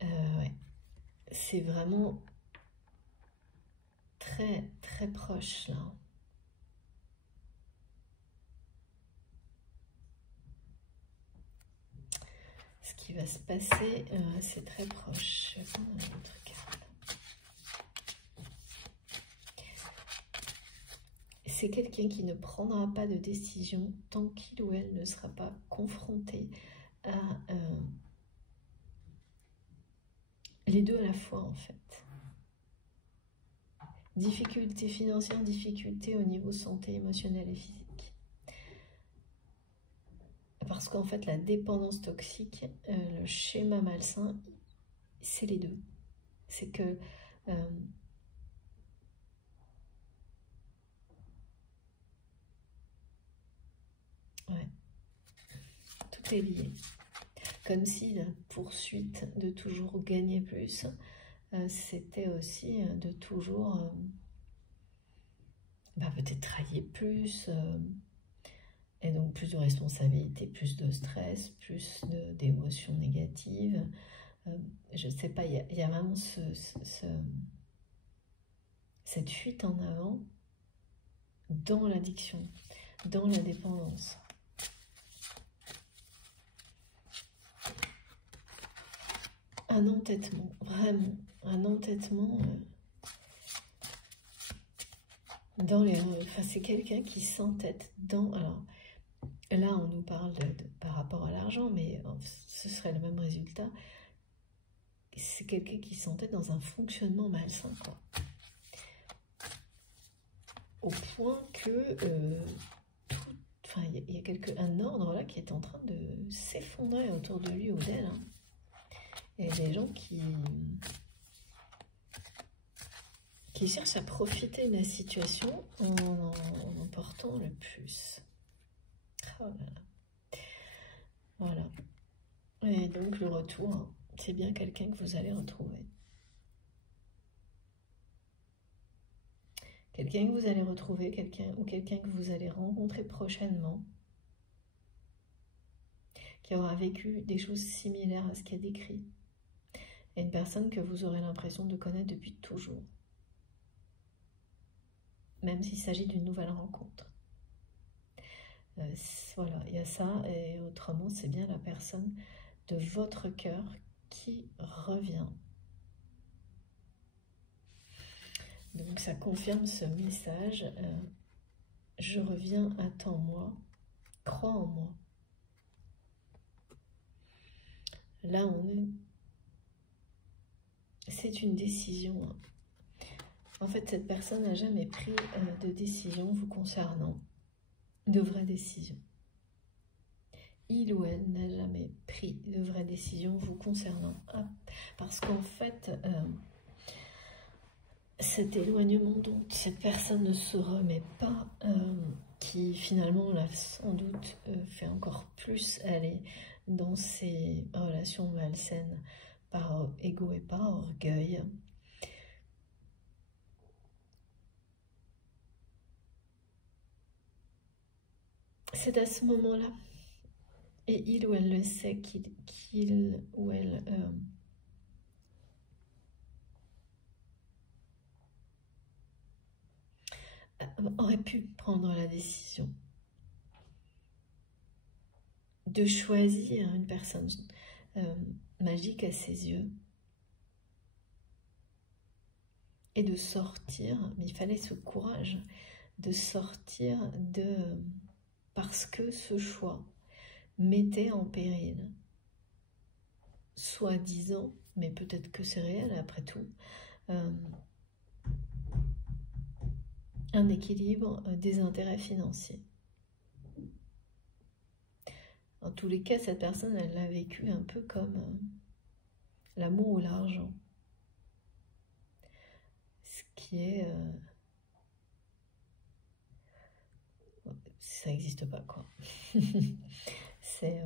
Ouais. C'est vraiment très, très proche, là. Ce qui va se passer, c'est très proche. Je vais prendre une autre carte. C'est quelqu'un qui ne prendra pas de décision tant qu'il ou elle ne sera pas confronté à les deux à la fois, en fait. Difficultés financières, difficultés au niveau santé émotionnelle et physique. Parce qu'en fait, la dépendance toxique, le schéma malsain, c'est les deux. C'est que ouais, tout est lié. Comme si la poursuite de toujours gagner plus, c'était aussi de toujours peut-être trahir plus, et donc plus de responsabilités, plus de stress, plus d'émotions négatives. Je ne sais pas, il y a vraiment cette fuite en avant dans l'addiction, dans la dépendance. Un entêtement, vraiment, un entêtement dans les... Enfin, c'est quelqu'un qui s'entête dans... Alors, là, on nous parle par rapport à l'argent, mais ce serait le même résultat. c'est quelqu'un qui s'entête dans un fonctionnement malsain, quoi. Au point que enfin, il y a un ordre là qui est en train de s'effondrer autour de lui ou d'elle. Hein. Il y a des gens qui cherchent à profiter de la situation en emportant le plus. Oh là là. Voilà. Et donc le retour, hein, c'est bien quelqu'un que vous allez retrouver. Quelqu'un que vous allez retrouver, quelqu'un que vous allez rencontrer prochainement, qui aura vécu des choses similaires à ce qui est décrit. Et une personne que vous aurez l'impression de connaître depuis toujours. Même s'il s'agit d'une nouvelle rencontre. Voilà, il y a ça, et autrement, c'est bien la personne de votre cœur qui revient. Donc ça confirme ce message, je reviens, attends-moi, crois en moi. Là, c'est une décision. Hein. En fait, cette personne n'a jamais pris de décision vous concernant, de vraies décisions. Il ou elle n'a jamais pris de vraies décisions vous concernant. Ah, parce qu'en fait, cet éloignement dont cette personne ne se remet pas, qui finalement l'a sans doute fait encore plus aller dans ces relations malsaines par ego et par orgueil. C'est à ce moment-là, et il ou elle le sait, qu'il ou elle aurait pu prendre la décision de choisir une personne magique à ses yeux et de sortir, mais il fallait ce courage de sortir parce que ce choix mettait en péril, soi-disant, mais peut-être que c'est réel après tout, un équilibre des intérêts financiers. En tous les cas, cette personne, elle l'a vécu un peu comme l'amour ou l'argent. Ce qui est... ça n'existe pas, quoi. C'est...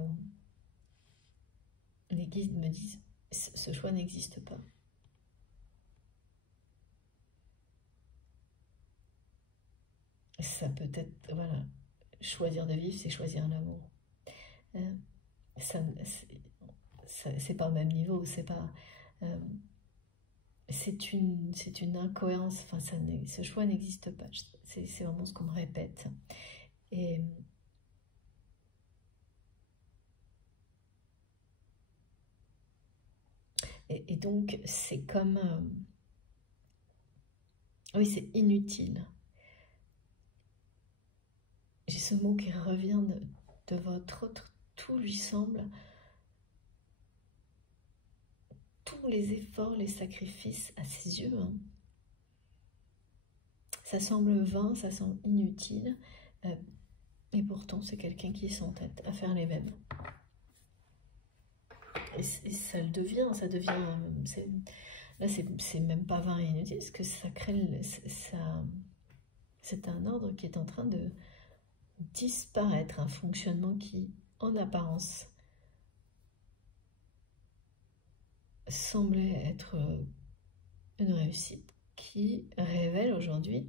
les guides me disent, ce choix n'existe pas. Ça peut être, voilà, choisir de vivre, c'est choisir l'amour. C'est pas au même niveau, c'est pas... c'est une incohérence, enfin, ce choix n'existe pas. C'est vraiment ce qu'on me répète. Et donc, c'est comme... oui, c'est inutile. J'ai ce mot qui revient de votre autre. Tout lui semble... tous les efforts, les sacrifices à ses yeux. Hein. Ça semble vain, ça semble inutile. Et pourtant, c'est quelqu'un qui s'entête à faire les mêmes. Et ça le devient, ça devient... là, c'est même pas vain et inutile, parce que ça crée... c'est un ordre qui est en train de disparaître, un fonctionnement qui, en apparence, semblait être une réussite, qui révèle aujourd'hui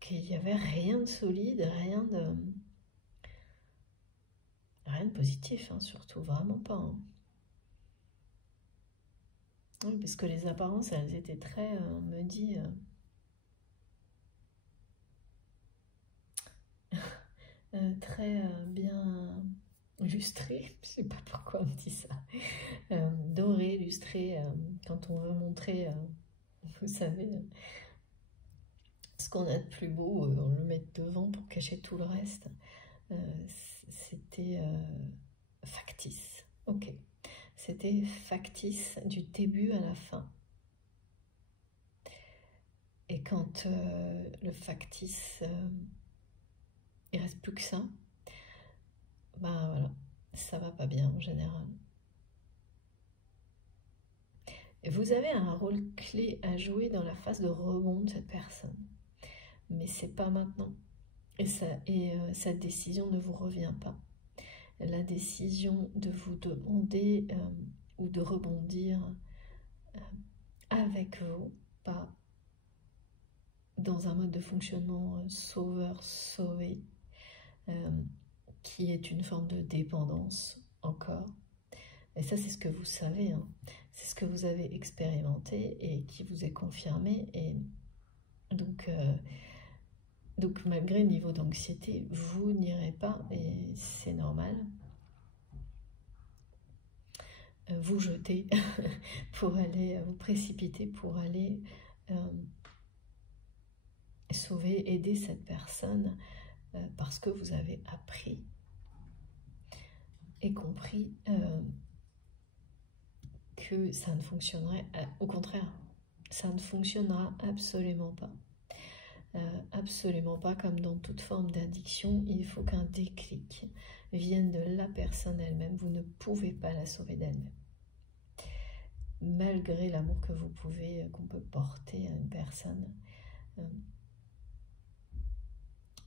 qu'il n'y avait rien de solide, rien de positif, hein, surtout, vraiment pas. Hein. Oui, parce que les apparences, elles étaient très, on me dit, très bien lustrées, je sais pas pourquoi on me dit ça, dorées, lustrées, quand on veut montrer, vous savez, ce qu'on a de plus beau, on le met devant pour cacher tout le reste. C'était factice. Ok. c'était factice du début à la fin. Et quand le factice, il reste plus que ça, ben voilà, ça va pas bien en général. Et vous avez un rôle clé à jouer dans la phase de rebond de cette personne. Mais c'est pas maintenant. Et cette décision ne vous revient pas. La décision de vous demander ou de rebondir avec vous, pas dans un mode de fonctionnement sauveur-sauvé, qui est une forme de dépendance encore. Et ça, c'est ce que vous savez, hein. C'est ce que vous avez expérimenté et qui vous est confirmé. Et donc malgré le niveau d'anxiété, vous n'irez pas, et c'est normal, vous jeter pour aller, vous précipiter pour aller sauver, aider cette personne, parce que vous avez appris et compris que ça ne fonctionnerait, au contraire, ça ne fonctionnera absolument pas. Absolument pas, comme dans toute forme d'addiction, il faut qu'un déclic vienne de la personne elle-même. Vous ne pouvez pas la sauver d'elle-même. Malgré l'amour que vous pouvez, qu'on peut porter à une personne.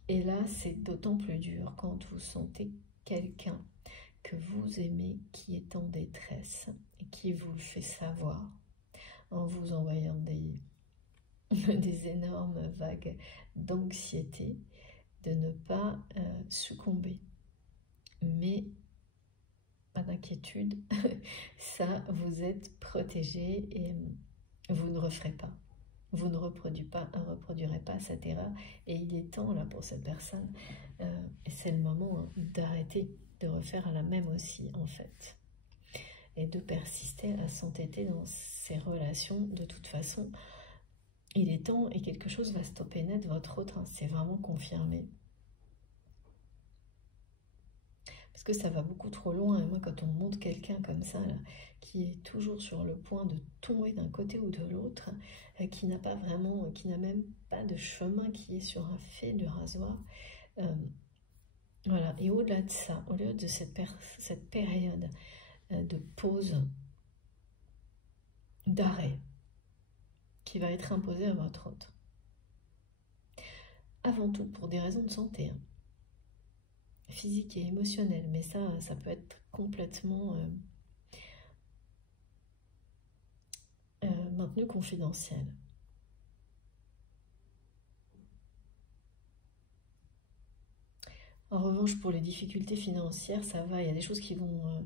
Et là, c'est d'autant plus dur quand vous sentez quelqu'un que vous aimez qui est en détresse et qui vous le fait savoir en vous envoyant des énormes vagues d'anxiété, de ne pas succomber. Mais pas d'inquiétude, ça, vous êtes protégé et vous ne referez pas. Vous ne reproduirez pas cette erreur. Et il est temps là pour cette personne, et c'est le moment d'arrêter de refaire la même aussi en fait. Et de persister à s'entêter dans ces relations. De toute façon, il est temps et quelque chose va stopper net votre autre, hein, c'est vraiment confirmé. Parce que ça va beaucoup trop loin. Et moi, quand on montre quelqu'un comme ça, là, qui est toujours sur le point de tomber d'un côté ou de l'autre, qui n'a pas vraiment, qui n'a même pas de chemin, qui est sur un fil de rasoir, voilà. Et au-delà de ça, au-delà de cette période de pause, d'arrêt, qui va être imposée à votre hôte. Avant tout, pour des raisons de santé, hein, physique et émotionnelle, mais ça peut être complètement maintenu confidentiel. En revanche, pour les difficultés financières, ça va, il y a des choses qui vont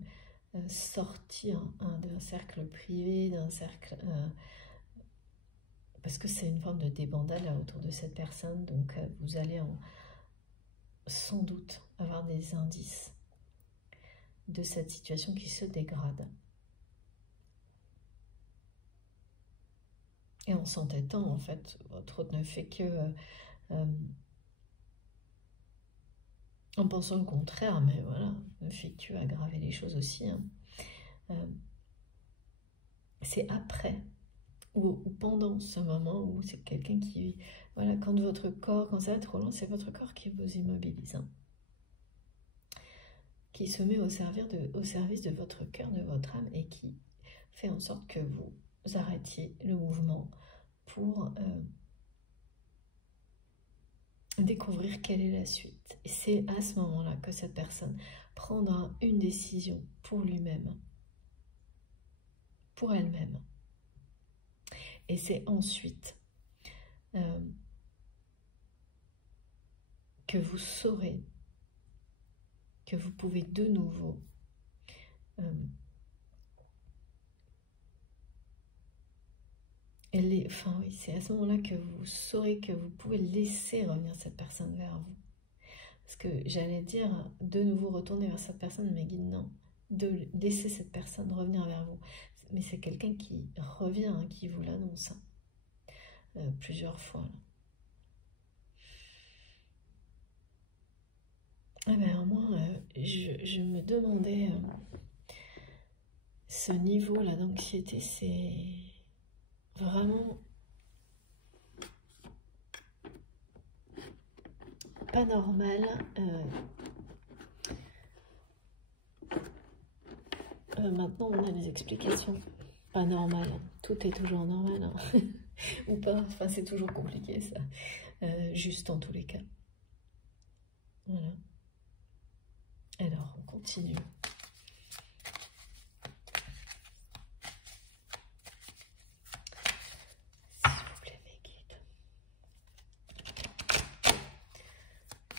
sortir d'un cercle privé, d'un cercle... parce que c'est une forme de débandade là, autour de cette personne, donc vous allez sans doute avoir des indices de cette situation qui se dégrade. Et en s'entêtant, en fait, votre hôte ne fait que... en pensant le contraire, mais voilà, ne fait que aggraver les choses aussi. Hein. C'est après ou pendant ce moment où c'est quelqu'un qui... Voilà, quand votre corps, quand ça va trop loin, c'est votre corps qui vous immobilise. Hein. Qui se met au service de votre cœur, de votre âme, et qui fait en sorte que vous arrêtiez le mouvement pour découvrir quelle est la suite. Et c'est à ce moment-là que cette personne prendra une décision pour lui-même, pour elle-même. Et c'est ensuite que vous saurez que vous pouvez de nouveau enfin oui, c'est à ce moment-là que vous saurez que vous pouvez laisser revenir cette personne vers vous. Parce que j'allais dire, de nouveau retourner vers cette personne, mais guide, non. De laisser cette personne revenir vers vous. Mais c'est quelqu'un qui revient, hein, qui vous l'annonce plusieurs fois. Là. Ah ben, moi, je me demandais ce niveau-là d'anxiété, c'est vraiment pas normal. Maintenant, on a des explications. Pas normal. Tout est toujours normal. Hein. Ou pas. Enfin, c'est toujours compliqué, ça. Juste en tous les cas. Voilà. Alors, on continue. S'il vous plaît, mes guides.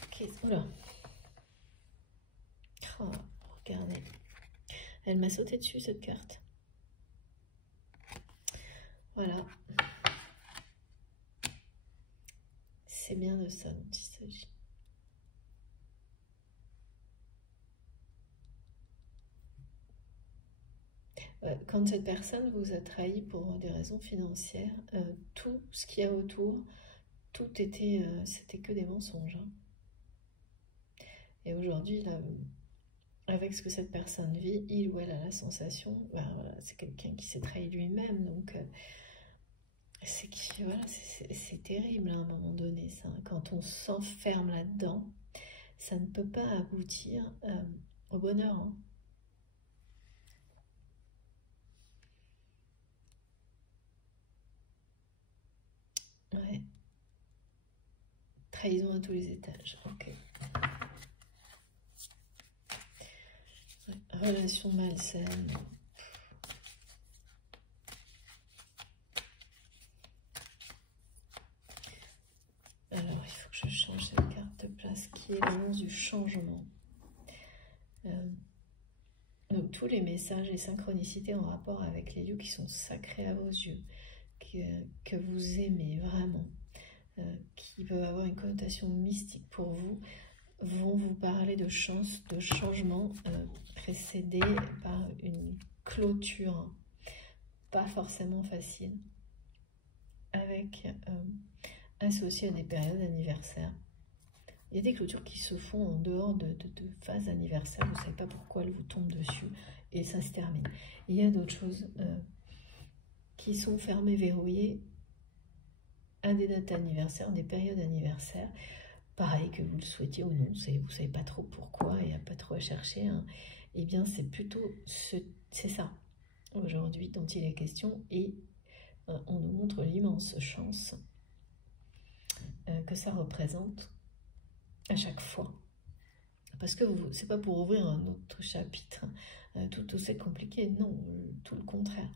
Ok, oula. Oh, regardez. Elle m'a sauté dessus, cette carte. Voilà. C'est bien de ça dont il s'agit. Quand cette personne vous a trahi pour des raisons financières, tout ce qu'il y a autour, tout était, c'était que des mensonges. Hein. Et aujourd'hui, là, avec ce que cette personne vit, il ou elle a la sensation, ben, voilà, c'est quelqu'un qui s'est trahi lui-même, donc voilà, c'est terrible à un moment donné, ça. Quand on s'enferme là-dedans, ça ne peut pas aboutir au bonheur. Hein. Ouais. Trahison à tous les étages, ok. Ouais. Relation malsaine. Alors, il faut que je change cette carte de place qui est l'annonce du changement. Donc, tous les messages et synchronicités en rapport avec les lieux qui sont sacrés à vos yeux, que vous aimez vraiment, qui peuvent avoir une connotation mystique pour vous, vont vous parler de chance, de changement précédé par une clôture pas forcément facile, avec associé à des périodes anniversaires. Il y a des clôtures qui se font en dehors de phases anniversaires, vous ne savez pas pourquoi elles vous tombent dessus et ça se termine. Il y a d'autres choses qui sont fermées, verrouillées à des dates anniversaires, des périodes anniversaires, pareil que vous le souhaitiez ou non, vous ne savez pas trop pourquoi, il n'y a pas trop à chercher, hein. Eh bien c'est plutôt, c'est ça, aujourd'hui dont il est question, et on nous montre l'immense chance que ça représente à chaque fois. Parce que c'est pas pour ouvrir un autre chapitre, tout aussi compliqué, non, tout le contraire.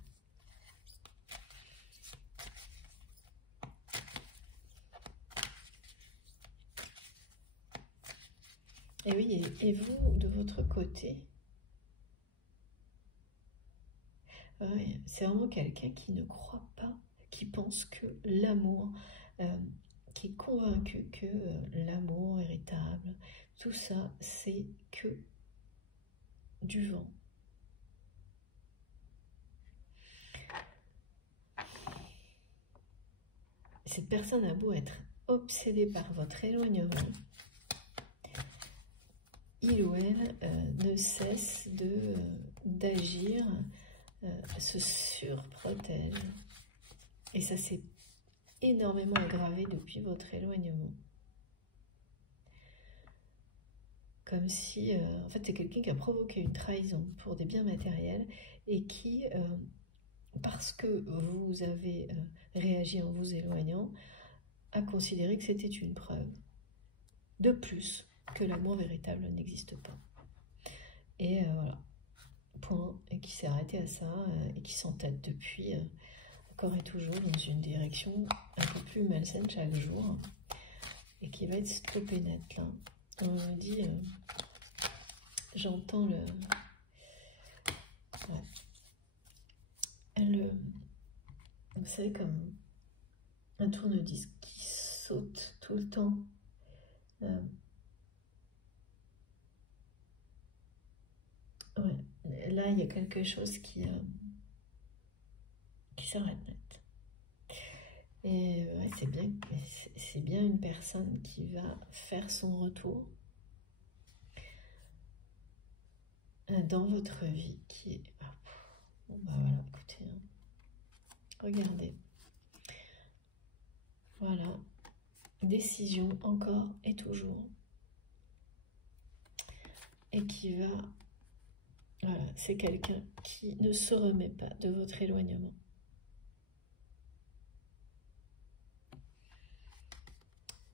Et oui, et vous, de votre côté, c'est vraiment quelqu'un qui ne croit pas, qui pense que l'amour, qui est convaincu que l'amour véritable, tout ça, c'est que du vent. Cette personne a beau être obsédée par votre éloignement, il ou elle ne cesse d'agir, se surprotège. Et ça s'est énormément aggravé depuis votre éloignement. Comme si, en fait, c'est quelqu'un qui a provoqué une trahison pour des biens matériels et qui, parce que vous avez réagi en vous éloignant, a considéré que c'était une preuve de plus que l'amour véritable n'existe pas. Et voilà, point, et qui s'est arrêté à ça, et qui s'entête depuis, encore et toujours, dans une direction un peu plus malsaine chaque jour, et qui va être stoppé net, là. On me dit, j'entends le... Ouais. Vous savez, comme un tourne-disque qui saute tout le temps. Ouais. Là, il y a quelque chose qui s'arrête net. Et ouais, c'est bien une personne qui va faire son retour dans votre vie, qui est Bon, bah voilà, écoutez, hein. Regardez. Voilà. Décision encore et toujours. Et qui va... Voilà, c'est quelqu'un qui ne se remet pas de votre éloignement.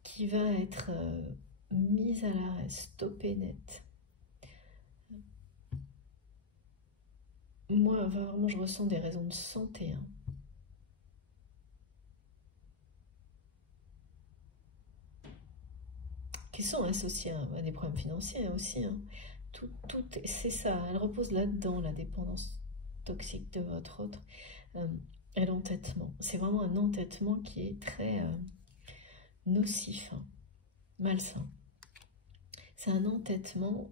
Qui va être mise à l'arrêt, stoppée net. Moi, vraiment, je ressens des raisons de santé. Hein. Qui sont associées à des problèmes financiers aussi. Hein. Tout c'est ça, elle repose là-dedans, la dépendance toxique de votre autre. Et l'entêtement. C'est vraiment un entêtement qui est très nocif, hein, malsain. C'est un entêtement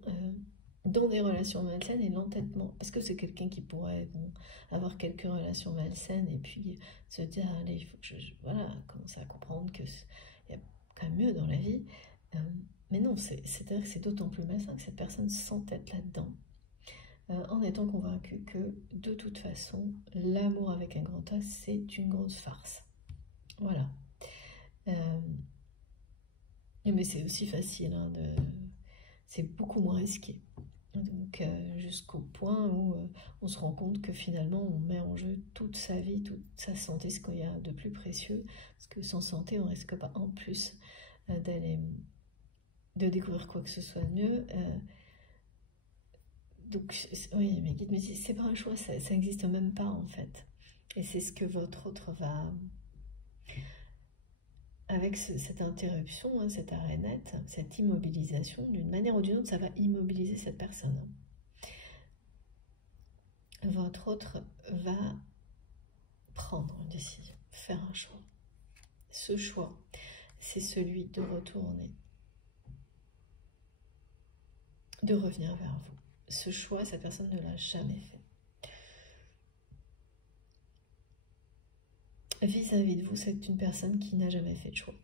dans des relations malsaines et l'entêtement, parce que c'est quelqu'un qui pourrait avoir quelques relations malsaines et puis se dire, allez, il faut que voilà, commencer à comprendre qu'il y a quand même mieux dans la vie. Mais non, c'est-à-dire que c'est d'autant plus malsain que cette personne s'entête là-dedans, en étant convaincue que de toute façon, l'amour avec un grand A, c'est une grosse farce. Voilà. Mais c'est aussi facile, hein, c'est beaucoup moins risqué. Donc jusqu'au point où on se rend compte que finalement on met en jeu toute sa vie, toute sa santé, ce qu'il y a de plus précieux, parce que sans santé on risque pas en plus de découvrir quoi que ce soit de mieux. Donc oui, mes guides me disent c'est pas un choix, ça n'existe même pas en fait. Et c'est ce que votre autre va... Avec cette interruption, hein, cet arrêt net, cette immobilisation, d'une manière ou d'une autre, ça va immobiliser cette personne. Votre autre va prendre une décision, faire un choix. Ce choix, c'est celui de retourner, de revenir vers vous. Ce choix, cette personne ne l'a jamais fait. Vis-à-vis de vous, c'est une personne qui n'a jamais fait de choix.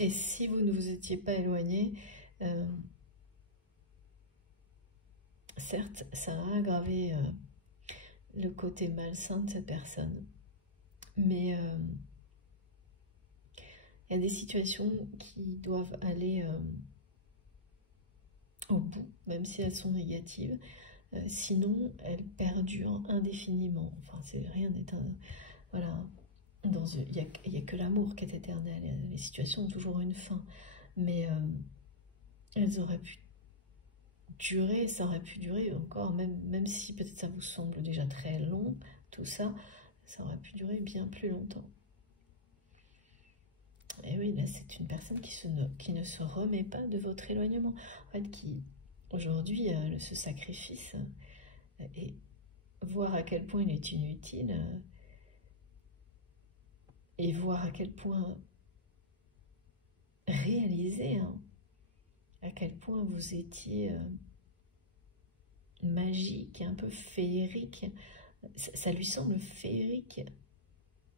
Et si vous ne vous étiez pas éloigné, certes, ça a aggravé le côté malsain de cette personne. Mais il y a des situations qui doivent aller au bout, même si elles sont négatives. Sinon, elles perdurent indéfiniment. Enfin, rien n'est un... Voilà. Il n'y a que l'amour qui est éternel. Les situations ont toujours une fin. Mais elles auraient pu durer, ça aurait pu durer encore, même si peut-être ça vous semble déjà très long, tout ça, ça aurait pu durer bien plus longtemps. Et oui, là, c'est une personne qui ne se remet pas de votre éloignement. En fait, qui, aujourd'hui, ce sacrifice, et voir à quel point il est inutile, et voir à quel point réaliser, hein, à quel point vous étiez magique, un peu féerique. Ça lui semble féerique,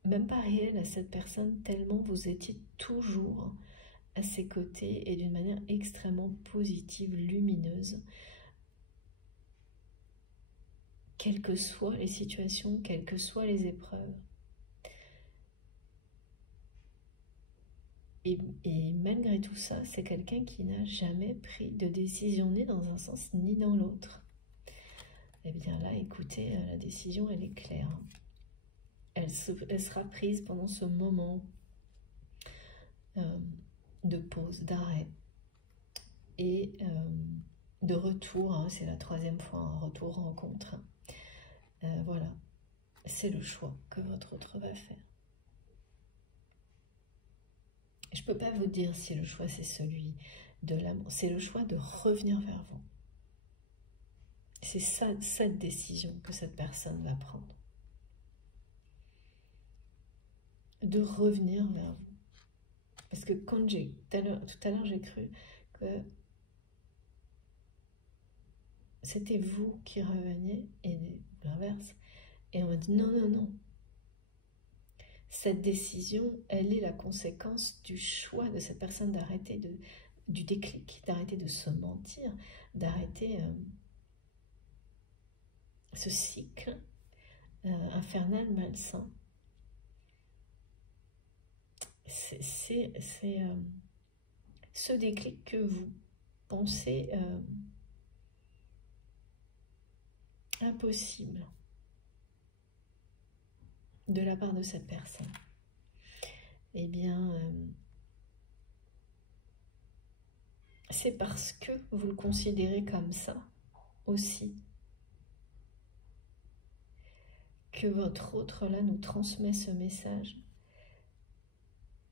même pas réel à cette personne, tellement vous étiez toujours à ses côtés et d'une manière extrêmement positive, lumineuse. Quelles que soient les situations, quelles que soient les épreuves. Et malgré tout ça, c'est quelqu'un qui n'a jamais pris de décision ni dans un sens ni dans l'autre. Eh bien là, écoutez, la décision, elle est claire. Elle sera prise pendant ce moment de pause, d'arrêt et de retour. Hein, c'est la 3e fois, un retour rencontre. Voilà, c'est le choix que votre autre va faire. Je ne peux pas vous dire si le choix c'est celui de l'amour, c'est le choix de revenir vers vous. C'est cette décision que cette personne va prendre. De revenir vers vous. Parce que quand tout à l'heure j'ai cru que c'était vous qui reveniez et l'inverse. Et on m'a dit non, non, non. Cette décision, elle est la conséquence du choix de cette personne d'arrêter du déclic, d'arrêter de se mentir, d'arrêter ce cycle infernal malsain. C'est ce déclic que vous pensez impossible de la part de cette personne. Eh bien, c'est parce que vous le considérez comme ça aussi que votre autre là nous transmet ce message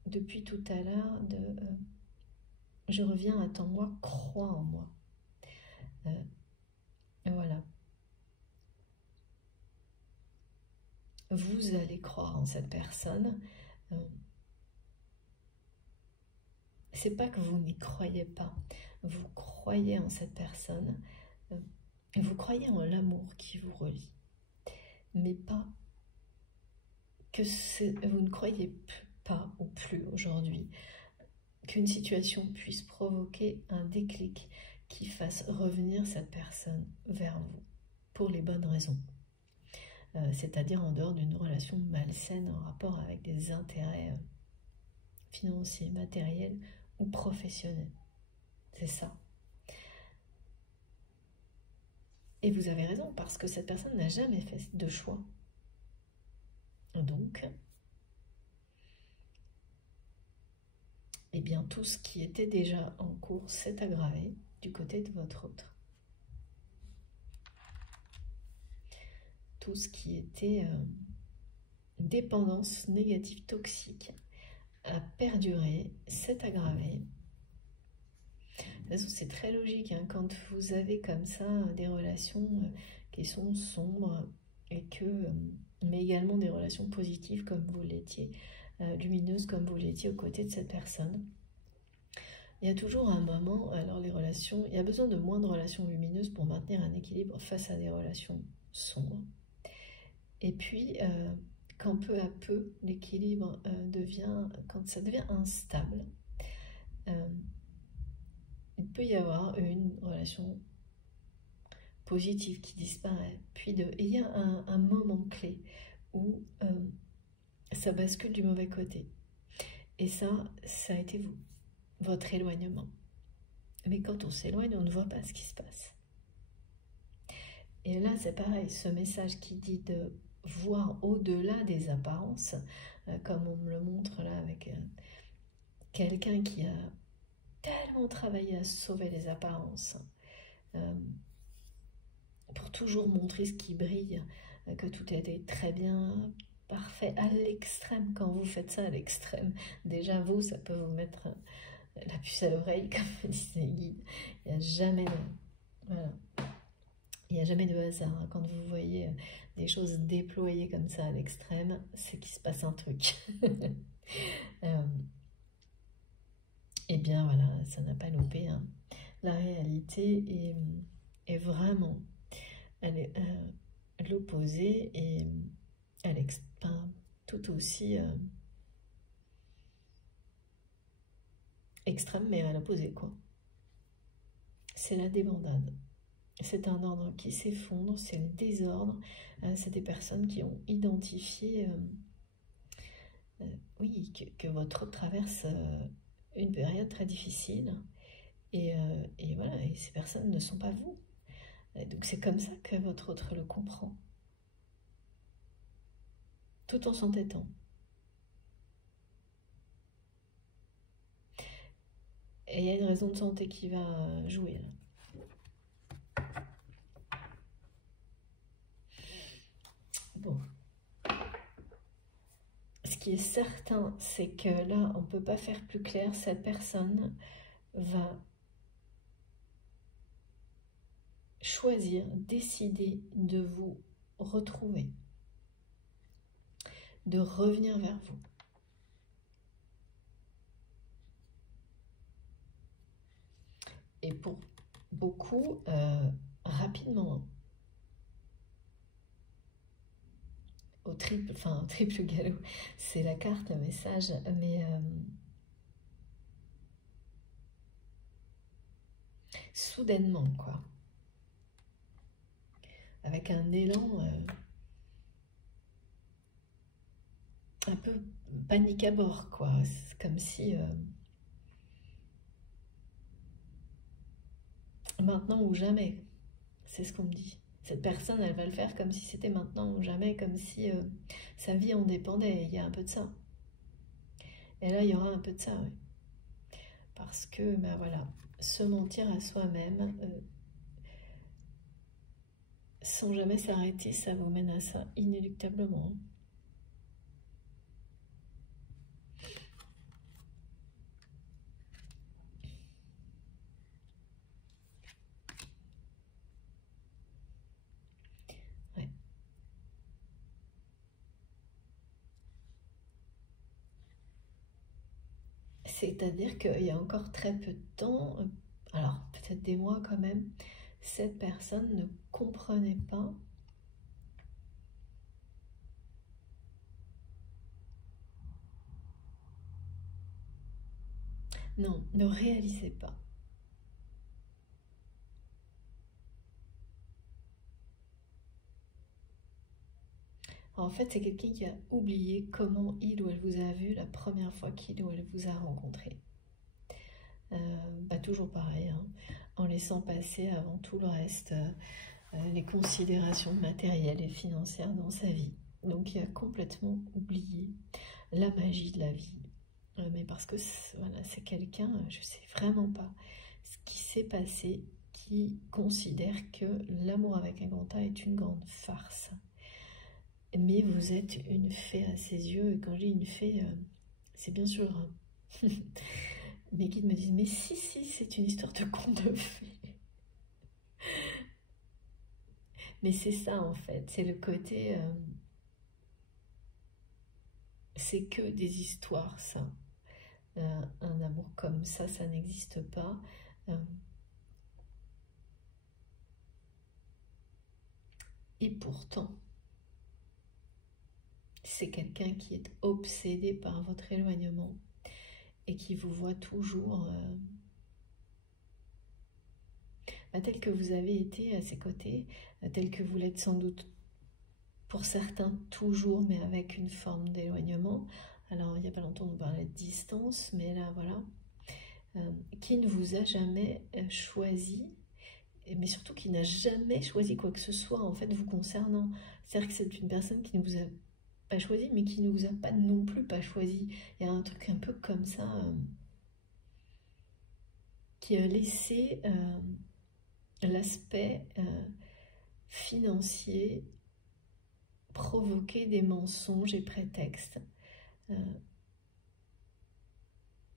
depuis tout à l'heure de je reviens, attends-moi, crois en moi. Voilà. Vous allez croire en cette personne. C'est pas que vous n'y croyez pas. Vous croyez en cette personne. Vous croyez en l'amour qui vous relie. Mais pas que vous ne croyez pas ou plus aujourd'hui qu'une situation puisse provoquer un déclic qui fasse revenir cette personne vers vous pour les bonnes raisons. C'est-à-dire en dehors d'une relation malsaine en rapport avec des intérêts financiers, matériels ou professionnels. C'est ça. Et vous avez raison, parce que cette personne n'a jamais fait de choix. Donc, eh bien, tout ce qui était déjà en cours s'est aggravé du côté de votre autre. Tout ce qui était dépendance négative toxique a perduré, s'est aggravé. De toute façon, c'est très logique, hein, quand vous avez comme ça des relations qui sont sombres et que, mais également des relations positives comme vous l'étiez, lumineuses comme vous l'étiez aux côtés de cette personne. Il y a toujours un moment, alors les relations, il y a besoin de moins de relations lumineuses pour maintenir un équilibre face à des relations sombres. Et puis, quand peu à peu l'équilibre quand ça devient instable, il peut y avoir une relation positive qui disparaît. Puis il y a un moment clé où ça bascule du mauvais côté. Et ça a été votre éloignement. Mais quand on s'éloigne, on ne voit pas ce qui se passe. Et là, c'est pareil, ce message qui dit de voir au-delà des apparences, comme on me le montre là avec quelqu'un qui a tellement travaillé à sauver les apparences, pour toujours montrer ce qui brille, que tout a été très bien, parfait, à l'extrême. Quand vous faites ça à l'extrême, déjà vous, ça peut vous mettre la puce à l'oreille, comme me disent les guides. Il n'y a jamais de... Voilà. Il n'y a jamais de hasard. Quand vous voyez des choses déployées comme ça à l'extrême, c'est qu'il se passe un truc. Et bien voilà, ça n'a pas loupé. Hein. La réalité est vraiment l'opposé et tout aussi extrême, mais à l'opposé, quoi. C'est la débandade. C'est un ordre qui s'effondre, c'est le désordre. C'est des personnes qui ont identifié oui, que votre autre traverse une période très difficile. Et voilà, et ces personnes ne sont pas vous. Donc c'est comme ça que votre autre le comprend. Tout en s'entêtant. Et il y a une raison de santé qui va jouer là. Bon. Ce qui est certain, c'est que là, on ne peut pas faire plus clair. Cette personne va choisir, décider de vous retrouver, de revenir vers vous. Et pour beaucoup, rapidement. Au triple galop, c'est la carte, le message, mais soudainement, quoi. Avec un élan un peu panique à bord, quoi. C'est comme si maintenant ou jamais, c'est ce qu'on me dit. Cette personne, elle va le faire comme si c'était maintenant ou jamais, comme si sa vie en dépendait. Il y a un peu de ça. Et là, il y aura un peu de ça, oui. Parce que, ben voilà, se mentir à soi-même, sans jamais s'arrêter, ça vous mène à ça inéluctablement. Ouais. C'est-à-dire qu'il y a encore très peu de temps, alors peut-être des mois quand même, cette personne ne comprenait pas, non, ne réalisait pas. En fait, c'est quelqu'un qui a oublié comment il ou elle vous a vu la première fois qu'il ou elle vous a rencontré. Bah, toujours pareil, hein, en laissant passer avant tout le reste les considérations matérielles et financières dans sa vie. Donc il a complètement oublié la magie de la vie. Mais parce que voilà, c'est quelqu'un, je ne sais vraiment pas ce qui s'est passé, qui considère que l'amour avec un grand A est une grande farce. Mais vous êtes une fée à ses yeux, et quand je dis une fée, c'est bien sûr. Hein. Mes guides me disent, mais si, c'est une histoire de conte de fées. Mais c'est ça en fait, c'est le côté, c'est que des histoires ça. Un amour comme ça n'existe pas. Et pourtant, c'est quelqu'un qui est obsédé par votre éloignement et qui vous voit toujours tel que vous avez été à ses côtés, tel que vous l'êtes sans doute pour certains toujours, mais avec une forme d'éloignement. Alors, il n'y a pas longtemps, on parlait de distance, mais là, voilà. Qui ne vous a jamais choisi, mais surtout qui n'a jamais choisi quoi que ce soit, en fait, vous concernant. C'est-à-dire que c'est une personne qui ne vous a pas choisi, mais qui ne vous a pas non plus pas choisi. Il y a un truc un peu comme ça, qui a laissé l'aspect financier provoquer des mensonges et prétextes,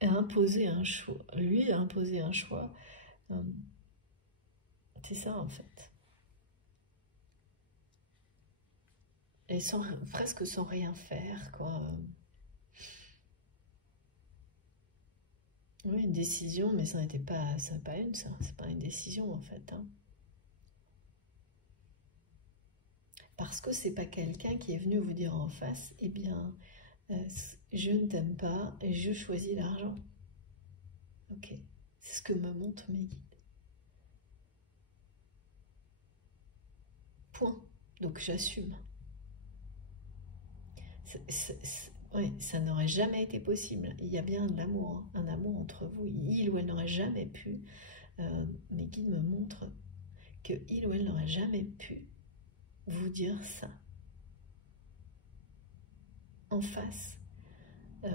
a imposé un choix. Lui a imposé un choix. C'est ça en fait. Et presque sans rien faire, quoi. Oui, une décision, mais ça n'était pas, ça pas une, ça. C'est pas une décision en fait. Hein. Parce que c'est pas quelqu'un qui est venu vous dire en face, eh bien, je ne t'aime pas, je choisis l'argent. Ok, c'est ce que me montrent mes guides. Point. Donc j'assume. Oui, ça n'aurait jamais été possible. Il y a bien de l'amour, hein, un amour entre vous. Il ou elle n'aurait jamais pu. Mes guides me montrent que il ou elle n'aurait jamais pu vous dire ça en face. Ouais,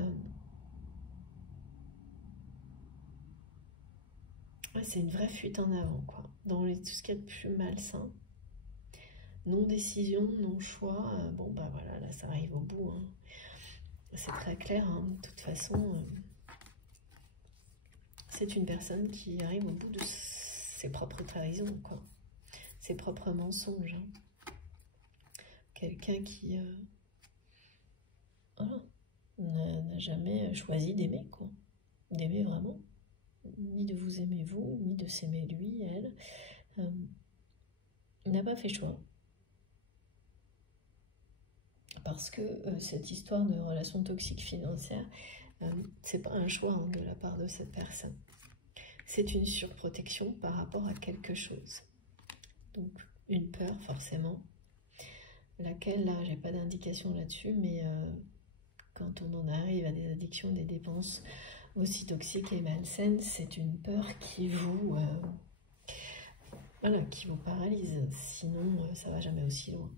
c'est une vraie fuite en avant, quoi. Dans tout ce qu'il y a de plus malsain. Non-décision, non-choix. Bon, bah voilà, là, ça arrive au bout. Hein. C'est très clair, hein, de toute façon. C'est une personne qui arrive au bout de ses propres trahisons, quoi. Ses propres mensonges. Hein. Quelqu'un qui voilà, n'a jamais choisi d'aimer, quoi. D'aimer vraiment. Ni de vous aimer vous, ni de s'aimer lui, elle. N'a pas fait choix. Parce que cette histoire de relation toxique financière, c'est pas un choix hein, de la part de cette personne. c'est une surprotection par rapport à quelque chose. Donc, une peur, forcément. Laquelle, là, j'ai pas d'indication là-dessus, mais quand on en arrive à des addictions, des dépenses aussi toxiques et malsaines, c'est une peur qui vous, voilà, qui vous paralyse. Sinon, ça va jamais aussi loin.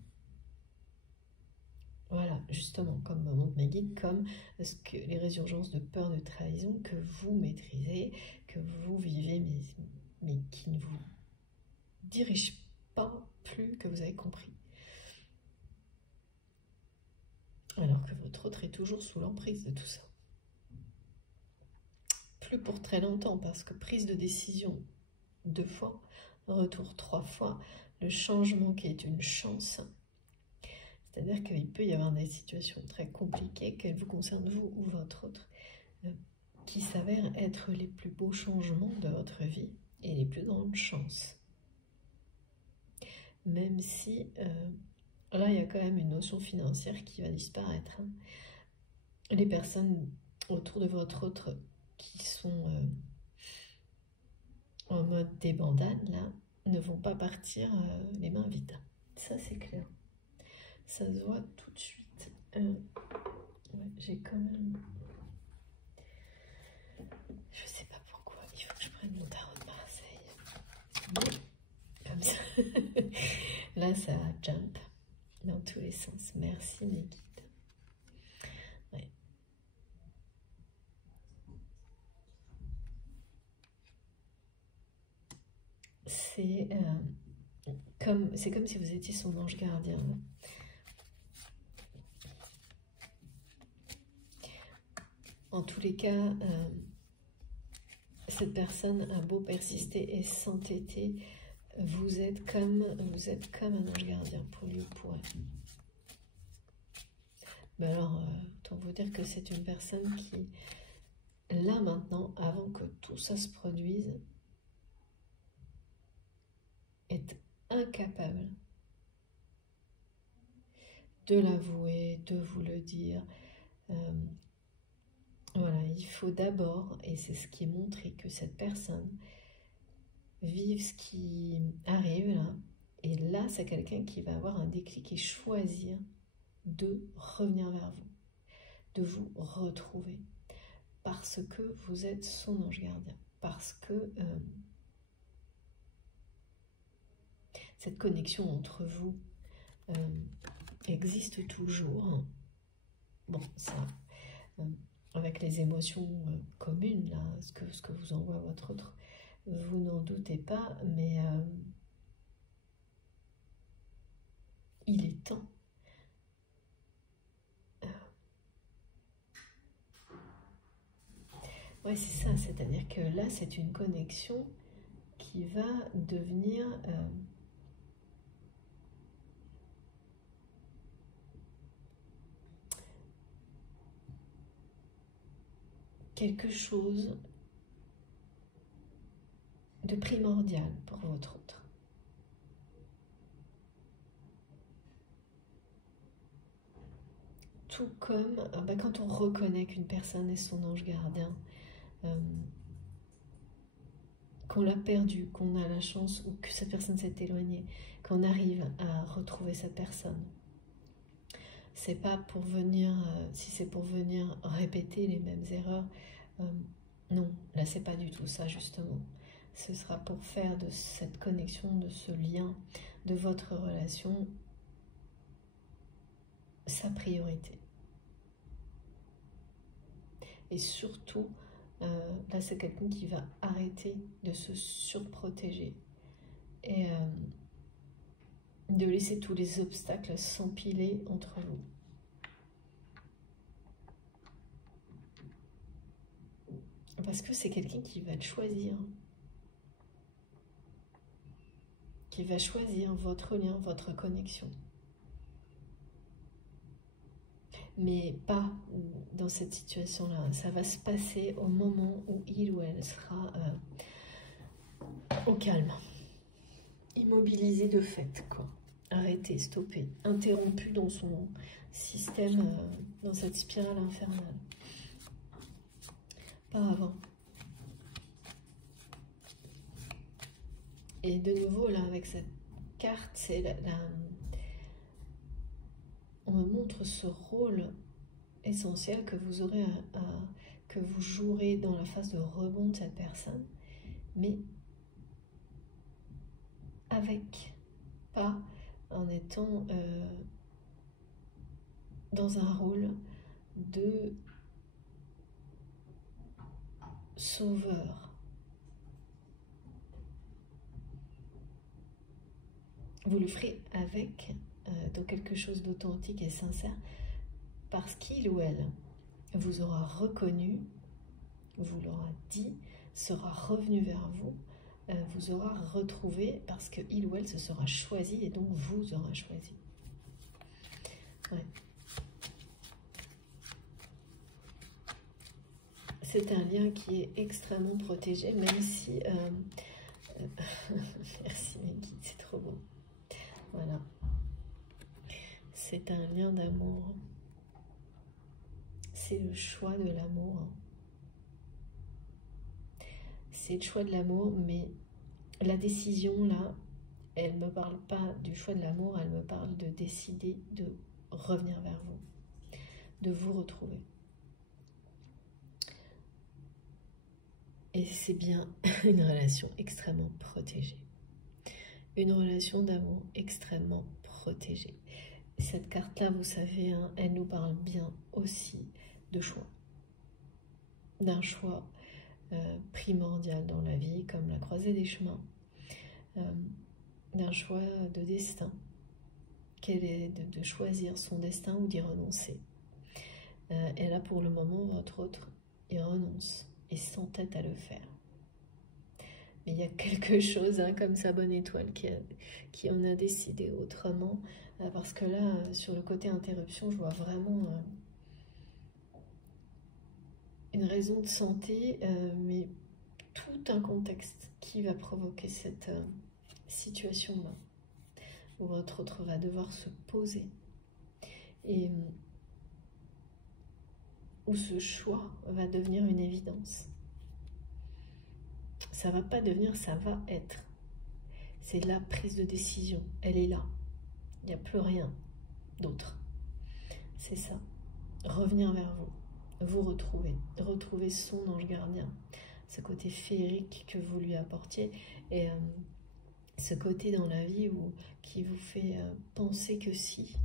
Voilà, justement, comme me montrent mes guides, comme les résurgences de peur de trahison que vous maîtrisez, que vous vivez, mais qui ne vous dirigent pas plus que vous avez compris. Alors que votre autre est toujours sous l'emprise de tout ça. Plus pour très longtemps, parce que prise de décision 2 fois, retour 3 fois, le changement qui est une chance. C'est-à-dire qu'il peut y avoir des situations très compliquées, qu'elles vous concernent vous ou votre autre, qui s'avèrent être les plus beaux changements de votre vie et les plus grandes chances. Même si, là, il y a quand même une notion financière qui va disparaître. Hein. Les personnes autour de votre autre qui sont en mode débandade, là, ne vont pas partir les mains vides. Ça, c'est clair. Ça se voit tout de suite. Ouais, j'ai quand même... Je sais pas pourquoi, il faut que je prenne mon tarot de Marseille. Comme ça. Là, ça jump dans tous les sens. Merci, mes guides. Ouais. C'est comme si vous étiez son ange gardien. En tous les cas, cette personne a beau persister et s'entêter, vous êtes comme un ange gardien pour lui ou pour elle. Mais alors, autant vous dire que c'est une personne qui, là maintenant, avant que tout ça se produise, est incapable de l'avouer, de vous le dire. Voilà, il faut d'abord, et c'est ce qui est montré, que cette personne vive ce qui arrive là. Et là, c'est quelqu'un qui va avoir un déclic et choisir de revenir vers vous, de vous retrouver. Parce que vous êtes son ange gardien. Parce que cette connexion entre vous existe toujours. Bon, ça... avec les émotions communes, là, ce que vous envoie votre autre, vous n'en doutez pas, mais il est temps. Ouais, c'est ça, c'est-à-dire que là, c'est une connexion qui va devenir quelque chose de primordial pour votre autre. Tout comme quand on reconnaît qu'une personne est son ange gardien, qu'on l'a perdu, qu'on a la chance ou que cette personne s'est éloignée, qu'on arrive à retrouver cette personne. C'est pas pour venir, si c'est pour venir répéter les mêmes erreurs, non, là c'est pas du tout ça justement. Ce sera pour faire de cette connexion, de ce lien, de votre relation, sa priorité. Et surtout, là c'est quelqu'un qui va arrêter de se surprotéger et de laisser tous les obstacles s'empiler entre vous. Parce que c'est quelqu'un qui va choisir. Qui va choisir votre lien, votre connexion. Mais pas dans cette situation-là. Ça va se passer au moment où il ou elle sera au calme. Immobilisé de fait, quoi. Arrêté, stoppé, interrompu dans son système, dans cette spirale infernale. Pas avant. Et de nouveau, là, avec cette carte, c'est on me montre ce rôle essentiel que vous aurez que vous jouerez dans la phase de rebond de cette personne, mais avec, pas en étant dans un rôle de sauveur. Vous le ferez avec dans quelque chose d'authentique et sincère, parce qu'il ou elle vous aura reconnu, vous l'aura dit, sera revenu vers vous, vous aura retrouvé parce que il ou elle se sera choisi et donc vous aura choisi. Ouais. C'est un lien qui est extrêmement protégé, même si... merci mes guides, c'est trop beau. Voilà. C'est un lien d'amour. C'est le choix de l'amour. C'est le choix de l'amour, mais la décision, là, elle ne me parle pas du choix de l'amour, elle me parle de décider de revenir vers vous, de vous retrouver. Et c'est bien une relation extrêmement protégée. Une relation d'amour extrêmement protégée. Cette carte-là, vous savez, hein, elle nous parle bien aussi de choix. D'un choix primordial dans la vie, comme la croisée des chemins. D'un choix de destin. Quel est de choisir son destin ou d'y renoncer. Et là, pour le moment, votre autre, il renonce et s'entête à le faire. Mais il y a quelque chose, hein, comme sa bonne étoile, qui en a décidé autrement. Parce que là, sur le côté interruption, je vois vraiment une raison de santé, mais tout un contexte qui va provoquer cette situation-là. Où votre autre va devoir se poser. Et où ce choix va devenir une évidence. Ça va pas devenir, ça va être. C'est la prise de décision, elle est là. Il n'y a plus rien d'autre. C'est ça. Revenir vers vous, vous retrouver son ange gardien, ce côté féerique que vous lui apportiez, et ce côté dans la vie qui vous fait penser que si.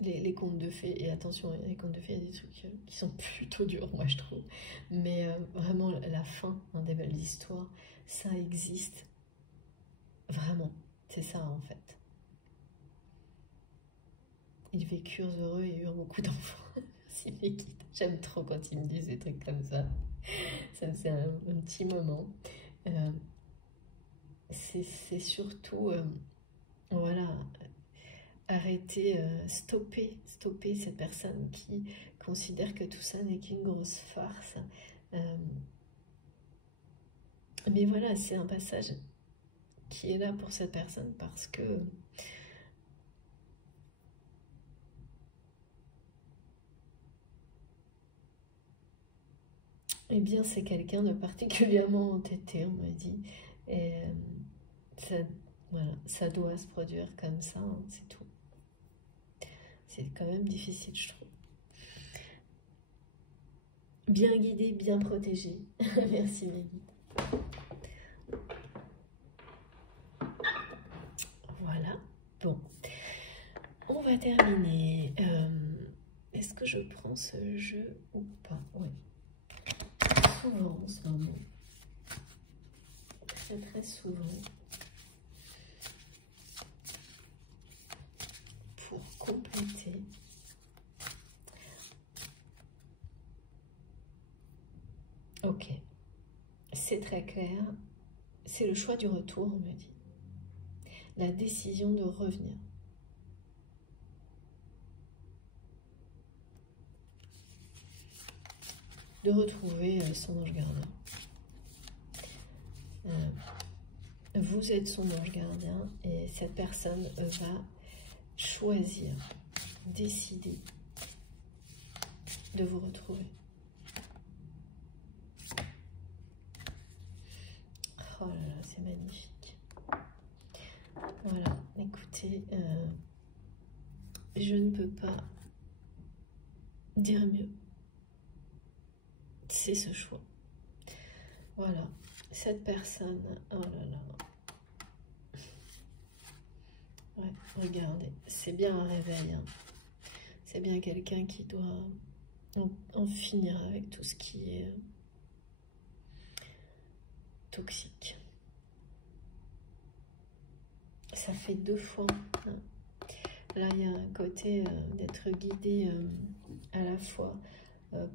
Les contes de fées, et attention, les contes de fées, il y a des trucs qui sont plutôt durs, moi je trouve, mais vraiment la fin des belles histoires, ça existe vraiment, c'est ça en fait. Ils vécurent heureux et eurent beaucoup d'enfants. Merci mes guides, j'aime trop quand ils me disent des trucs comme ça, ça me fait un petit moment. C'est surtout, voilà, arrêter, stopper cette personne qui considère que tout ça n'est qu'une grosse farce. Mais voilà, c'est un passage qui est là pour cette personne parce que eh bien c'est quelqu'un de particulièrement entêté, on m'a dit, et ça, voilà, ça doit se produire comme ça, hein, c'est tout. C'est quand même difficile, je trouve. Bien guidé, bien protégé. Merci mes guides. Voilà. Bon. On va terminer. Est-ce que je prends ce jeu ou pas? Oui. Souvent en ce moment. Très très souvent. Pour compléter. Ok, c'est très clair. C'est le choix du retour, on me dit. La décision de revenir. De retrouver son ange gardien. Vous êtes son ange gardien et cette personne va choisir, décider de vous retrouver. Oh là là, c'est magnifique. écoutez, je ne peux pas dire mieux. C'est ce choix. Voilà, cette personne, oh là là. Ouais, regardez, c'est bien un réveil. Hein. C'est bien quelqu'un qui doit en finir avec tout ce qui est toxique. Ça fait 2 fois. Hein. Là, il y a un côté d'être guidé à la fois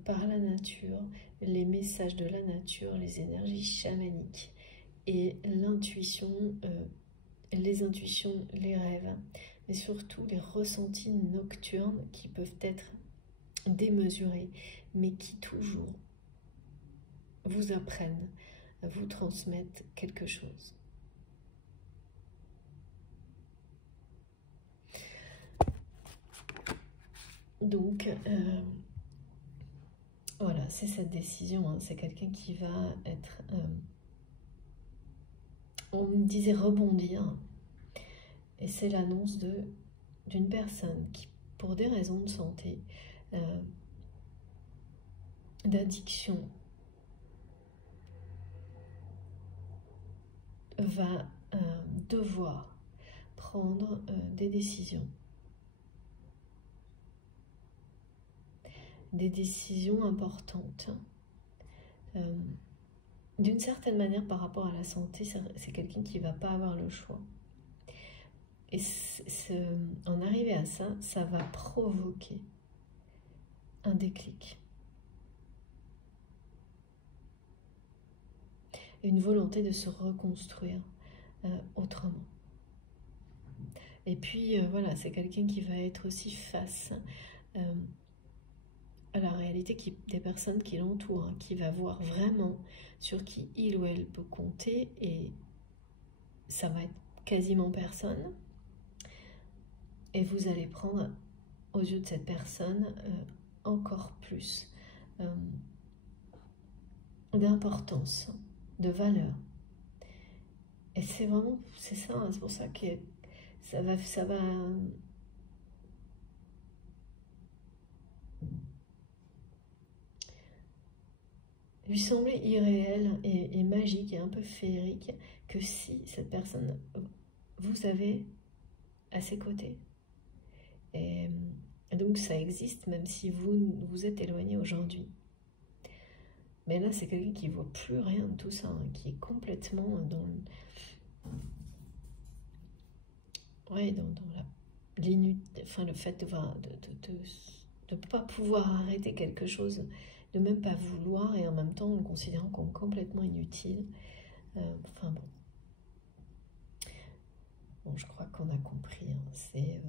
par la nature, les messages de la nature, les énergies chamaniques et l'intuition, les intuitions, les rêves, mais surtout les ressentis nocturnes qui peuvent être démesurés, mais qui toujours vous apprennent, vous transmettent quelque chose. Donc, voilà, c'est cette décision, hein. C'est quelqu'un qui va être, on me disait rebondir, et c'est l'annonce d'une personne qui, pour des raisons de santé, d'addiction, va devoir prendre des décisions. Des décisions importantes. D'une certaine manière, par rapport à la santé, c'est quelqu'un qui ne va pas avoir le choix. Et en arriver à ça, ça va provoquer un déclic. Une volonté de se reconstruire autrement. Et puis, voilà, c'est quelqu'un qui va être aussi face à la réalité des personnes qui l'entourent, hein, qui va voir vraiment sur qui il ou elle peut compter, et ça va être quasiment personne. Et vous allez prendre, aux yeux de cette personne, encore plus d'importance, de valeur. Et c'est vraiment, c'est ça, hein, c'est pour ça que ça va lui sembler irréel et magique et un peu féerique que si cette personne, vous avez à ses côtés. Et donc ça existe même si vous vous êtes éloigné aujourd'hui. Mais là, c'est quelqu'un qui ne voit plus rien de tout ça, hein, qui est complètement dans le fait de ne pas pouvoir arrêter quelque chose, de même pas vouloir, et en même temps en le considérant comme complètement inutile. Enfin bon. Bon, je crois qu'on a compris. Hein, c'est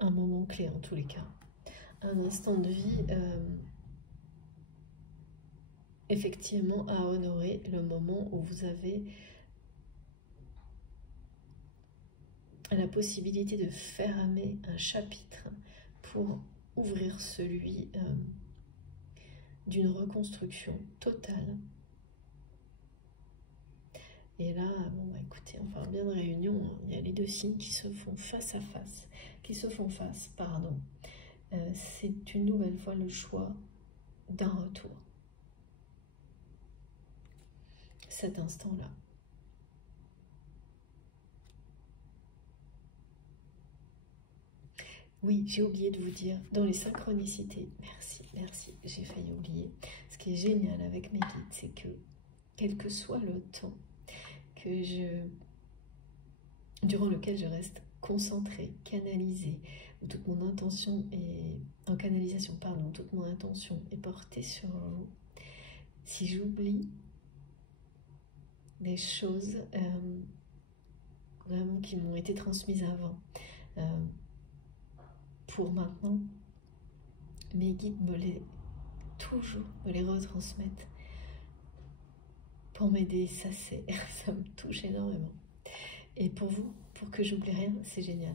un moment clé en tous les cas. Un instant de vie effectivement à honorer, le moment où vous avez la possibilité de fermer un chapitre pour ouvrir celui d'une reconstruction totale. Et là, bon, bah, écoutez, on parle bien de réunion, hein. Il y a les 2 signes qui se font face à face, pardon. C'est une nouvelle fois le choix d'un retour. Cet instant-là. Oui, j'ai oublié de vous dire, dans les synchronicités, merci, j'ai failli oublier. Ce qui est génial avec mes guides, c'est que, quel que soit le temps durant lequel je reste concentrée, canalisée, où toute mon intention est en canalisation, pardon, toute mon intention est portée sur vous. Si j'oublie des choses vraiment qui m'ont été transmises avant, pour maintenant, mes guides toujours me les retransmettent pour m'aider. Ça me touche énormément. Et pour vous, pour que j'oublie rien, c'est génial.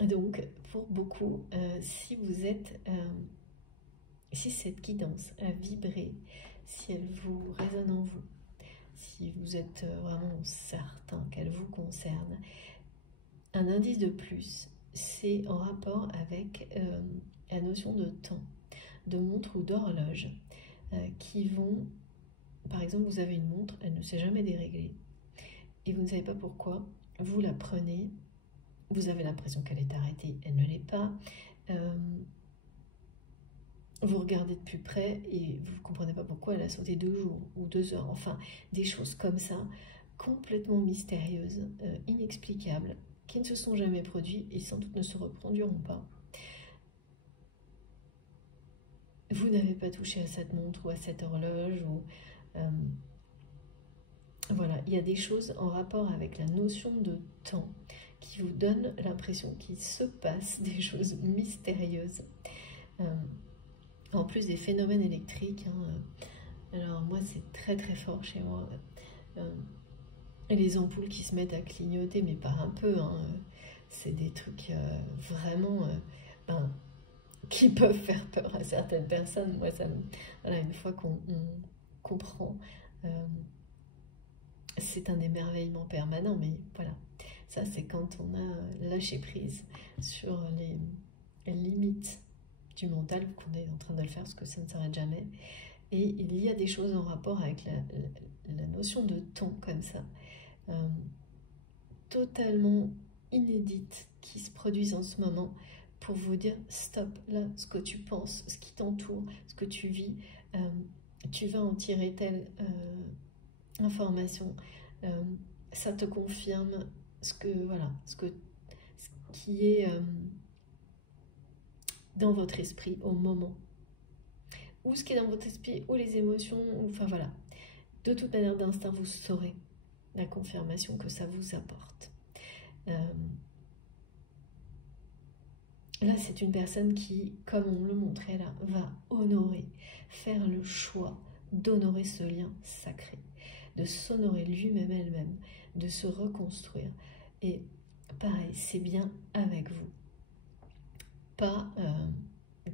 Donc, pour beaucoup, si vous êtes, si cette guidance a vibré, si elle vous résonne en vous, si si vous êtes vraiment certain qu'elle vous concerne. Un indice de plus, c'est en rapport avec la notion de temps, de montre ou d'horloge, qui vont, par exemple, vous avez une montre, elle ne s'est jamais déréglée, et vous ne savez pas pourquoi, vous la prenez, vous avez l'impression qu'elle est arrêtée, elle ne l'est pas, vous regardez de plus près et vous ne comprenez pas pourquoi elle a sauté 2 jours ou 2 heures, enfin, des choses comme ça, complètement mystérieuses, inexplicables, qui ne se sont jamais produites et sans doute ne se reproduiront pas. Vous n'avez pas touché à cette montre ou à cette horloge, ou voilà, il y a des choses en rapport avec la notion de temps qui vous donnent l'impression qu'il se passe des choses mystérieuses. En plus des phénomènes électriques, alors moi c'est très très fort chez moi. Les ampoules qui se mettent à clignoter, mais pas un peu, c'est des trucs vraiment qui peuvent faire peur à certaines personnes. Moi, ça, voilà, une fois qu'on comprend, c'est un émerveillement permanent, mais voilà, ça c'est quand on a lâché prise sur les limites du mental, qu'on est en train de le faire, parce que ça ne s'arrête jamais. Et il y a des choses en rapport avec la notion de temps comme ça, totalement inédites, qui se produisent en ce moment, pour vous dire stop, là, ce que tu penses, ce qui t'entoure, ce que tu vis, tu vas en tirer telle information, ça te confirme ce qui est dans votre esprit au moment, ou ce qui est dans votre esprit, ou les émotions, enfin voilà. De toute manière, d'instinct, vous saurez la confirmation que ça vous apporte. Là, c'est une personne qui, comme on le montrait là, va honorer, faire le choix d'honorer ce lien sacré, de s'honorer lui-même, elle-même, de se reconstruire. Et pareil, c'est bien avec vous. Pas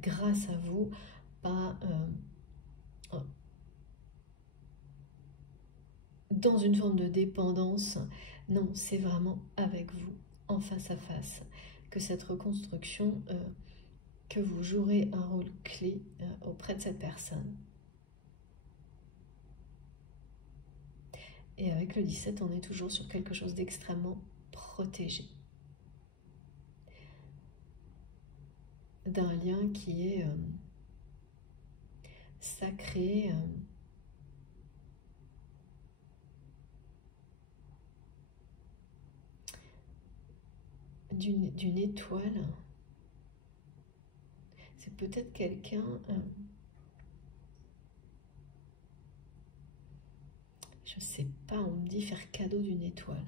grâce à vous, pas dans une forme de dépendance. Non, c'est vraiment avec vous, en face à face, que cette reconstruction, que vous jouerez un rôle clé auprès de cette personne. Et avec le 17, on est toujours sur quelque chose d'extrêmement protégé. D'un lien qui est sacré, d'une étoile. C'est peut-être quelqu'un... je sais pas, on me dit faire cadeau d'une étoile.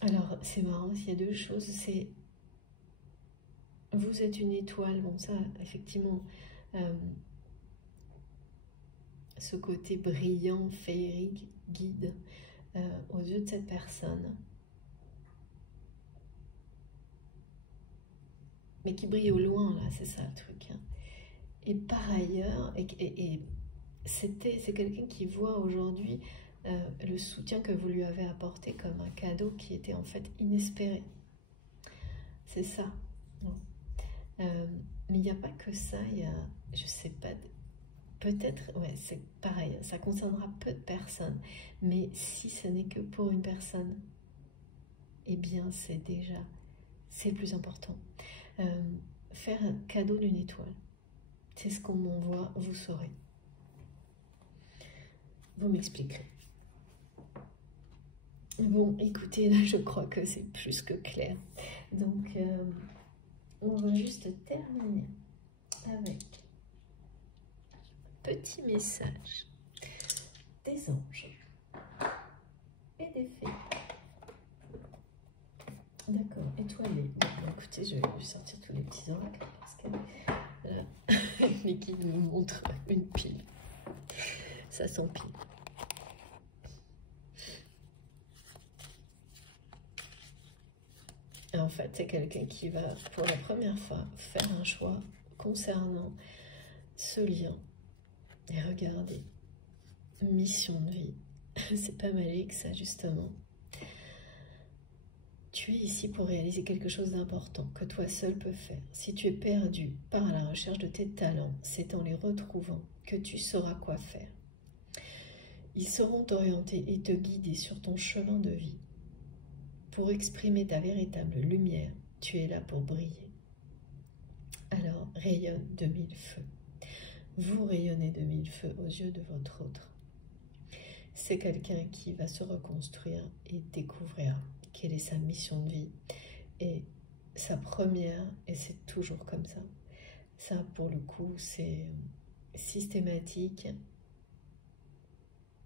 Alors, c'est marrant, s'il y a 2 choses, c'est... Vous êtes une étoile, bon ça, effectivement, ce côté brillant, féerique, guide aux yeux de cette personne. Mais qui brille au loin, là, c'est ça le truc. Et par ailleurs, c'est quelqu'un qui voit aujourd'hui le soutien que vous lui avez apporté comme un cadeau qui était en fait inespéré. C'est ça. Mais il n'y a pas que ça, il y a, je sais pas, peut-être, ouais, c'est pareil, ça concernera peu de personnes, mais si ce n'est que pour une personne, eh bien c'est le plus important. Faire un cadeau d'une étoile, c'est ce qu'on m'envoie, vous saurez. Vous m'expliquerez. Bon, écoutez, là je crois que c'est plus que clair. Donc, on va juste terminer avec un petit message des anges et des fées. D'accord, étoilé. Bon, écoutez, je vais lui sortir tous les petits oracles parce que là, les guides nous montrent une pile. Ça s'empile. En fait, c'est quelqu'un qui va, pour la première fois, faire un choix concernant ce lien. Et regardez, mission de vie. C'est pas magique ça, justement. Tu es ici pour réaliser quelque chose d'important que toi seul peux faire. Si tu es perdu, pars à la recherche de tes talents. C'est en les retrouvant que tu sauras quoi faire. Ils sauront t'orienter et te guider sur ton chemin de vie. Pour exprimer ta véritable lumière, tu es là pour briller. Alors, rayonne de mille feux. Vous rayonnez de mille feux aux yeux de votre autre. C'est quelqu'un qui va se reconstruire et découvrira quelle est sa mission de vie et sa première, et c'est toujours comme ça. Ça, pour le coup, c'est systématique.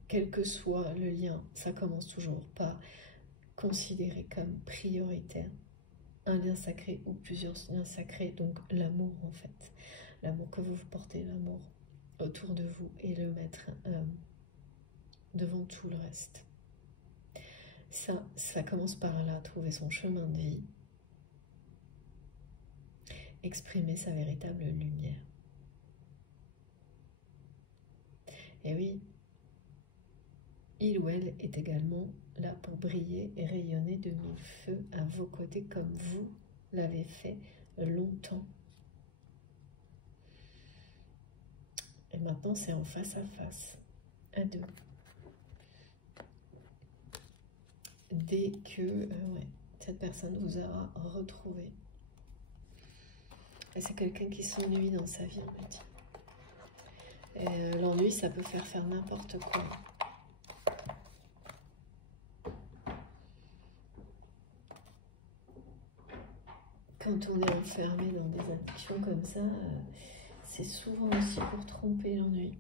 Quel que soit le lien, ça commence toujours par considérer comme prioritaire un lien sacré ou plusieurs liens sacrés, donc l'amour en fait. L'amour que vous portez, l'amour autour de vous et le mettre devant tout le reste. Ça commence par là, trouver son chemin de vie, exprimer sa véritable lumière. Et oui, il ou elle est également là pour briller et rayonner de mille feux à vos côtés comme vous l'avez fait longtemps. Et maintenant, c'est en face à face, à deux. Dès que cette personne vous aura retrouvé. Et c'est quelqu'un qui s'ennuie dans sa vie, on me dit. Et l'ennui, ça peut faire n'importe quoi. Quand on est enfermé dans des addictions comme ça, c'est souvent aussi pour tromper l'ennui.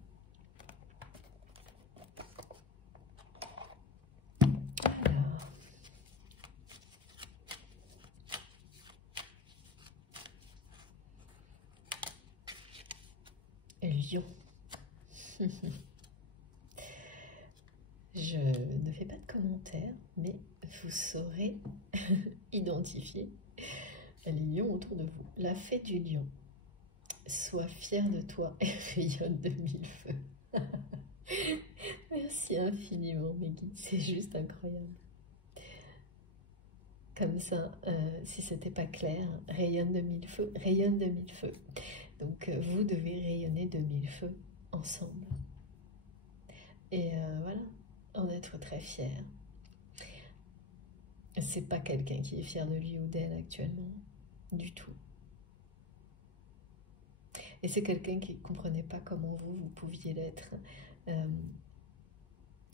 Lion. Je ne fais pas de commentaires, mais vous saurez identifier les lions autour de vous. La fée du lion. Sois fier de toi et rayonne de mille feux. Merci infiniment, mes guides, c'est juste incroyable. Comme ça, si c'était pas clair, rayonne de mille feux, rayonne de mille feux. Donc vous devez rayonner de mille feux ensemble. Et voilà, en être très fier. C'est pas quelqu'un qui est fier de lui ou d'elle actuellement, du tout. Et c'est quelqu'un qui ne comprenait pas comment vous pouviez l'être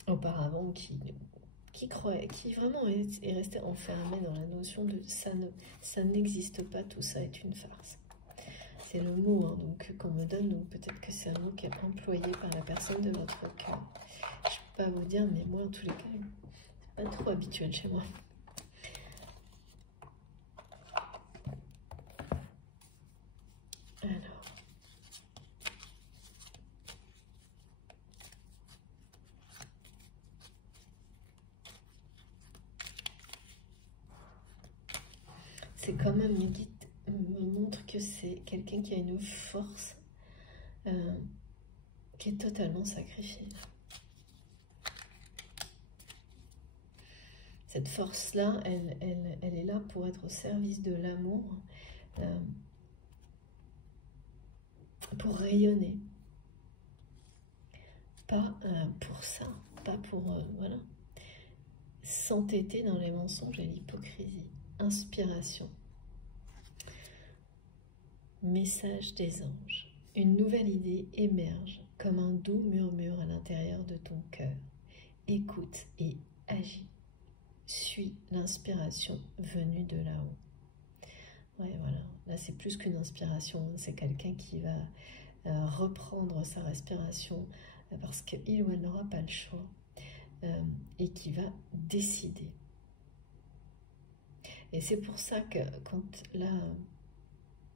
auparavant, qui croyait, qui vraiment est resté enfermé dans la notion de ça n'existe pas, tout ça est une farce. C'est le mot qu'on me donne, donc peut-être que c'est un mot qui est employé par la personne de votre cœur. Je ne peux pas vous dire, mais moi en tous les cas, c'est pas trop habituel chez moi. Alors. C'est quand même, mes guides me montrent que c'est quelqu'un qui a une force qui est totalement sacrifiée. Cette force-là, elle est là pour être au service de l'amour, pour rayonner. Pas pour ça, pas pour, voilà, s'entêter dans les mensonges et l'hypocrisie. Inspiration. Message des anges. Une nouvelle idée émerge comme un doux murmure à l'intérieur de ton cœur. Écoute et agis. Suis l'inspiration venue de là-haut. Ouais, voilà. Là, c'est plus qu'une inspiration. C'est quelqu'un qui va reprendre sa respiration parce qu'il ou elle n'aura pas le choix et qui va décider. Et c'est pour ça que quand là,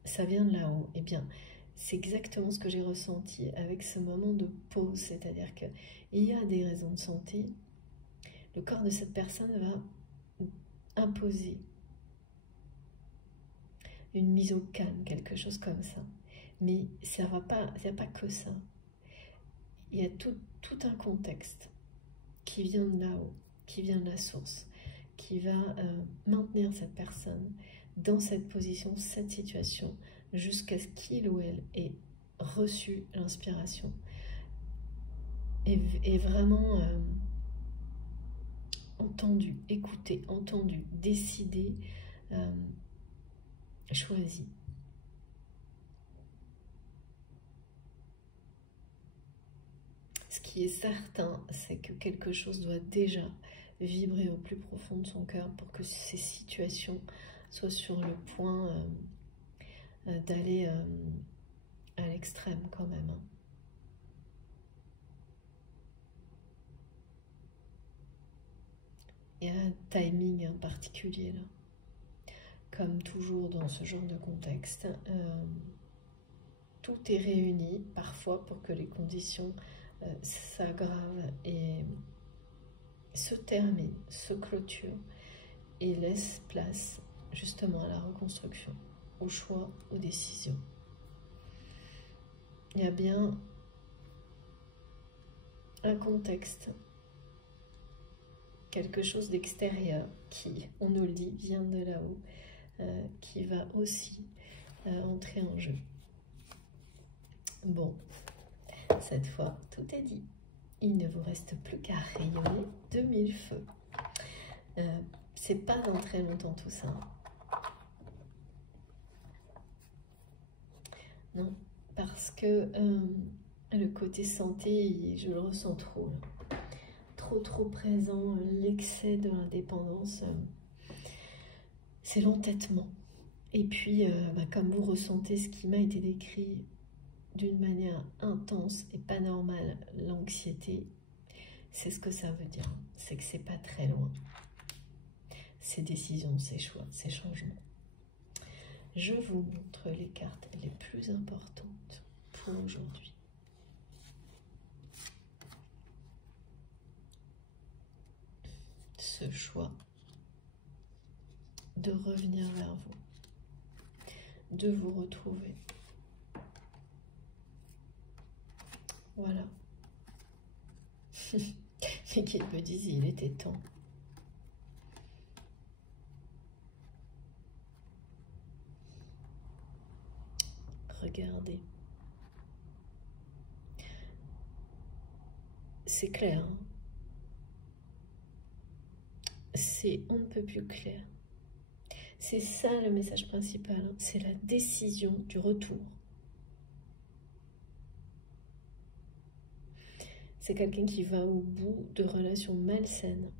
ça vient de là-haut, eh bien, c'est exactement ce que j'ai ressenti avec ce moment de pause. C'est-à-dire qu'il y a des raisons de santé. Le corps de cette personne va imposer une mise au calme, quelque chose comme ça. Mais ça va pas, il n'y a pas que ça. Il y a tout un contexte qui vient de là-haut, qui vient de la source, qui va maintenir cette personne dans cette position, cette situation, jusqu'à ce qu'il ou elle ait reçu l'inspiration. Et vraiment entendu, écouté, entendu, décidé, choisi. Ce qui est certain, c'est que quelque chose doit déjà vibrer au plus profond de son cœur pour que ces situations soient sur le point d'aller à l'extrême quand même. Il y a un timing particulier là. Comme toujours dans ce genre de contexte, tout est réuni parfois pour que les conditions s'aggravent et se terminent, se clôturent et laissent place justement à la reconstruction, au choix, aux décisions. Il y a bien un contexte, quelque chose d'extérieur qui, on nous le dit, vient de là-haut, qui va aussi entrer en jeu. Bon, cette fois, tout est dit. Il ne vous reste plus qu'à rayonner de mille feux. C'est pas dans très longtemps tout ça. Non, parce que le côté santé, je le ressens trop. Là. Trop présent, l'excès de l'indépendance, c'est l'entêtement. Et puis, comme vous ressentez ce qui m'a été décrit d'une manière intense et pas normale, l'anxiété, c'est ce que ça veut dire. C'est que c'est pas très loin. Ces décisions, ces choix, ces changements. Je vous montre les cartes les plus importantes pour aujourd'hui. Ce choix de revenir vers vous, de vous retrouver. Voilà. Mais qu'ils me disent, il était temps. Regardez. C'est clair. Hein, c'est on ne peut plus clair. C'est ça le message principal. Hein, c'est la décision du retour. C'est quelqu'un qui va au bout de relations malsaines,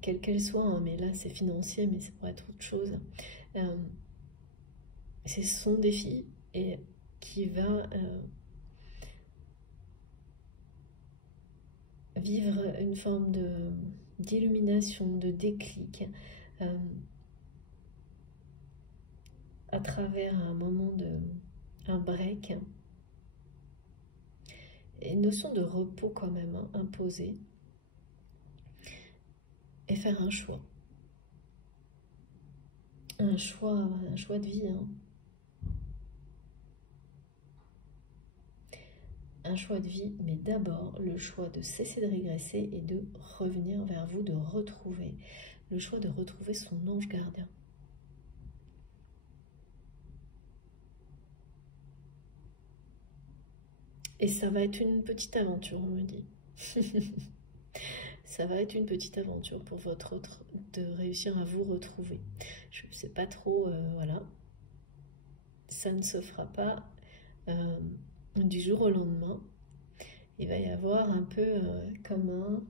quelles qu'elles soient, hein, mais là c'est financier, mais ça pourrait être autre chose. C'est son défi et qui va vivre une forme d'illumination, de déclic à travers un moment un break. Et une notion de repos quand même, hein, imposée, et faire un choix. Un choix de vie. Hein. Un choix de vie, mais d'abord le choix de cesser de régresser et de revenir vers vous, de retrouver. Le choix de retrouver son ange gardien. Et ça va être une petite aventure, on me dit. Ça va être une petite aventure pour votre autre de réussir à vous retrouver. Je ne sais pas trop, voilà. Ça ne se fera pas du jour au lendemain. Il va y avoir un peu comme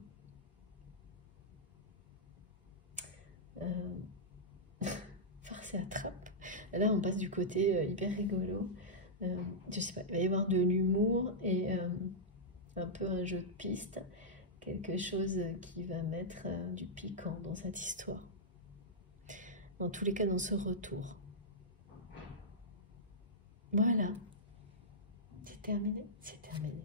farce et attrape. Là, on passe du côté hyper rigolo. Je sais pas, il va y avoir de l'humour et un peu un jeu de piste, quelque chose qui va mettre du piquant dans cette histoire. Dans tous les cas, dans ce retour. Voilà, c'est terminé, c'est terminé.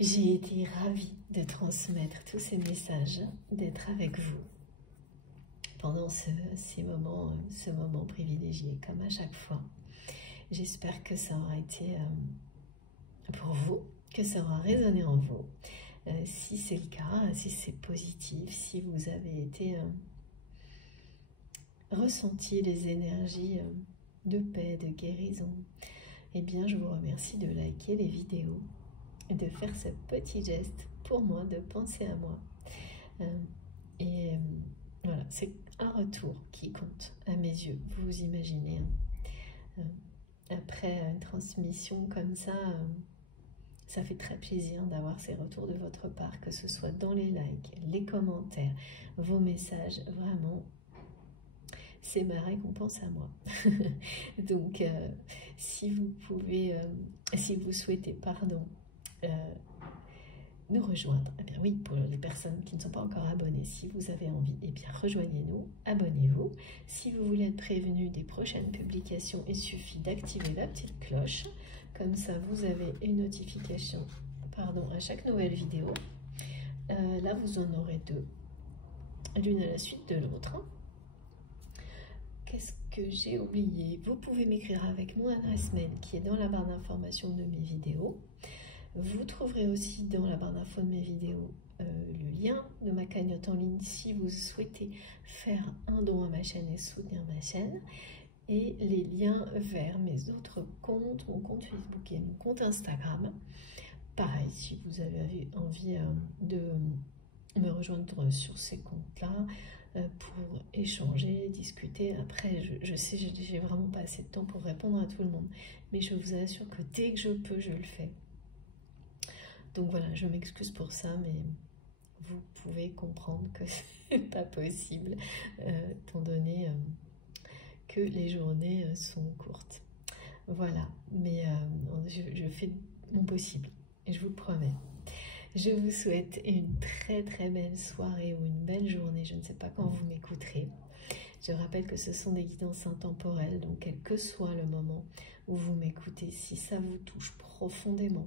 J'ai été ravie de transmettre tous ces messages, d'être avec vous pendant ce moment privilégié, comme à chaque fois. J'espère que ça aura été pour vous, que ça aura résonné en vous. Si c'est le cas, si c'est positif, si vous avez été ressenti les énergies de paix, de guérison, eh bien je vous remercie de liker les vidéos et de faire ce petit geste pour moi, de penser à moi. Voilà, c'est un retour qui compte à mes yeux, vous imaginez. Après une transmission comme ça fait très plaisir d'avoir ces retours de votre part, que ce soit dans les likes, les commentaires, vos messages, vraiment, c'est ma récompense à moi. Donc, si vous pouvez, si vous souhaitez, pardon, nous rejoindre, eh bien oui, pour les personnes qui ne sont pas encore abonnées, si vous avez envie, eh bien rejoignez-nous, abonnez-vous. Si vous voulez être prévenu des prochaines publications, il suffit d'activer la petite cloche. Comme ça, vous avez une notification, pardon, à chaque nouvelle vidéo. Là, vous en aurez deux, l'une à la suite de l'autre. Qu'est-ce que j'ai oublié? Vous pouvez m'écrire avec mon adresse mail qui est dans la barre d'information de mes vidéos. Vous trouverez aussi dans la barre d'infos de mes vidéos le lien de ma cagnotte en ligne si vous souhaitez faire un don à ma chaîne et soutenir ma chaîne. Et les liens vers mes autres comptes, mon compte Facebook et mon compte Instagram. Pareil, si vous avez envie de me rejoindre sur ces comptes-là pour échanger, discuter. Après, je sais, j'ai vraiment pas assez de temps pour répondre à tout le monde, mais je vous assure que dès que je peux, je le fais. Donc voilà, je m'excuse pour ça, mais vous pouvez comprendre que c'est pas possible, étant donné que les journées sont courtes. Voilà, mais je fais mon possible, et je vous le promets. Je vous souhaite une très très belle soirée ou une belle journée, je ne sais pas quand vous m'écouterez. Je rappelle que ce sont des guidances intemporelles, donc quel que soit le moment où vous m'écoutez, si ça vous touche profondément,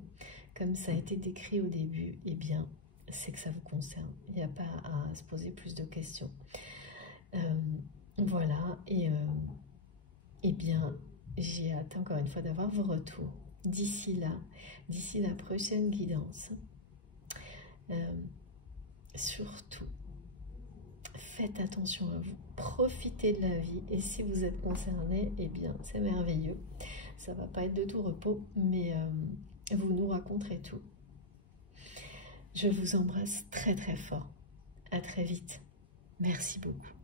comme ça a été décrit au début, eh bien, c'est que ça vous concerne. Il n'y a pas à se poser plus de questions. Voilà, et bien, j'ai hâte encore une fois d'avoir vos retours. D'ici la prochaine guidance, surtout, faites attention à vous, profitez de la vie, et si vous êtes concerné, eh bien, c'est merveilleux. Ça va pas être de tout repos, mais vous nous raconterez tout. Je vous embrasse très très fort. À très vite. Merci beaucoup.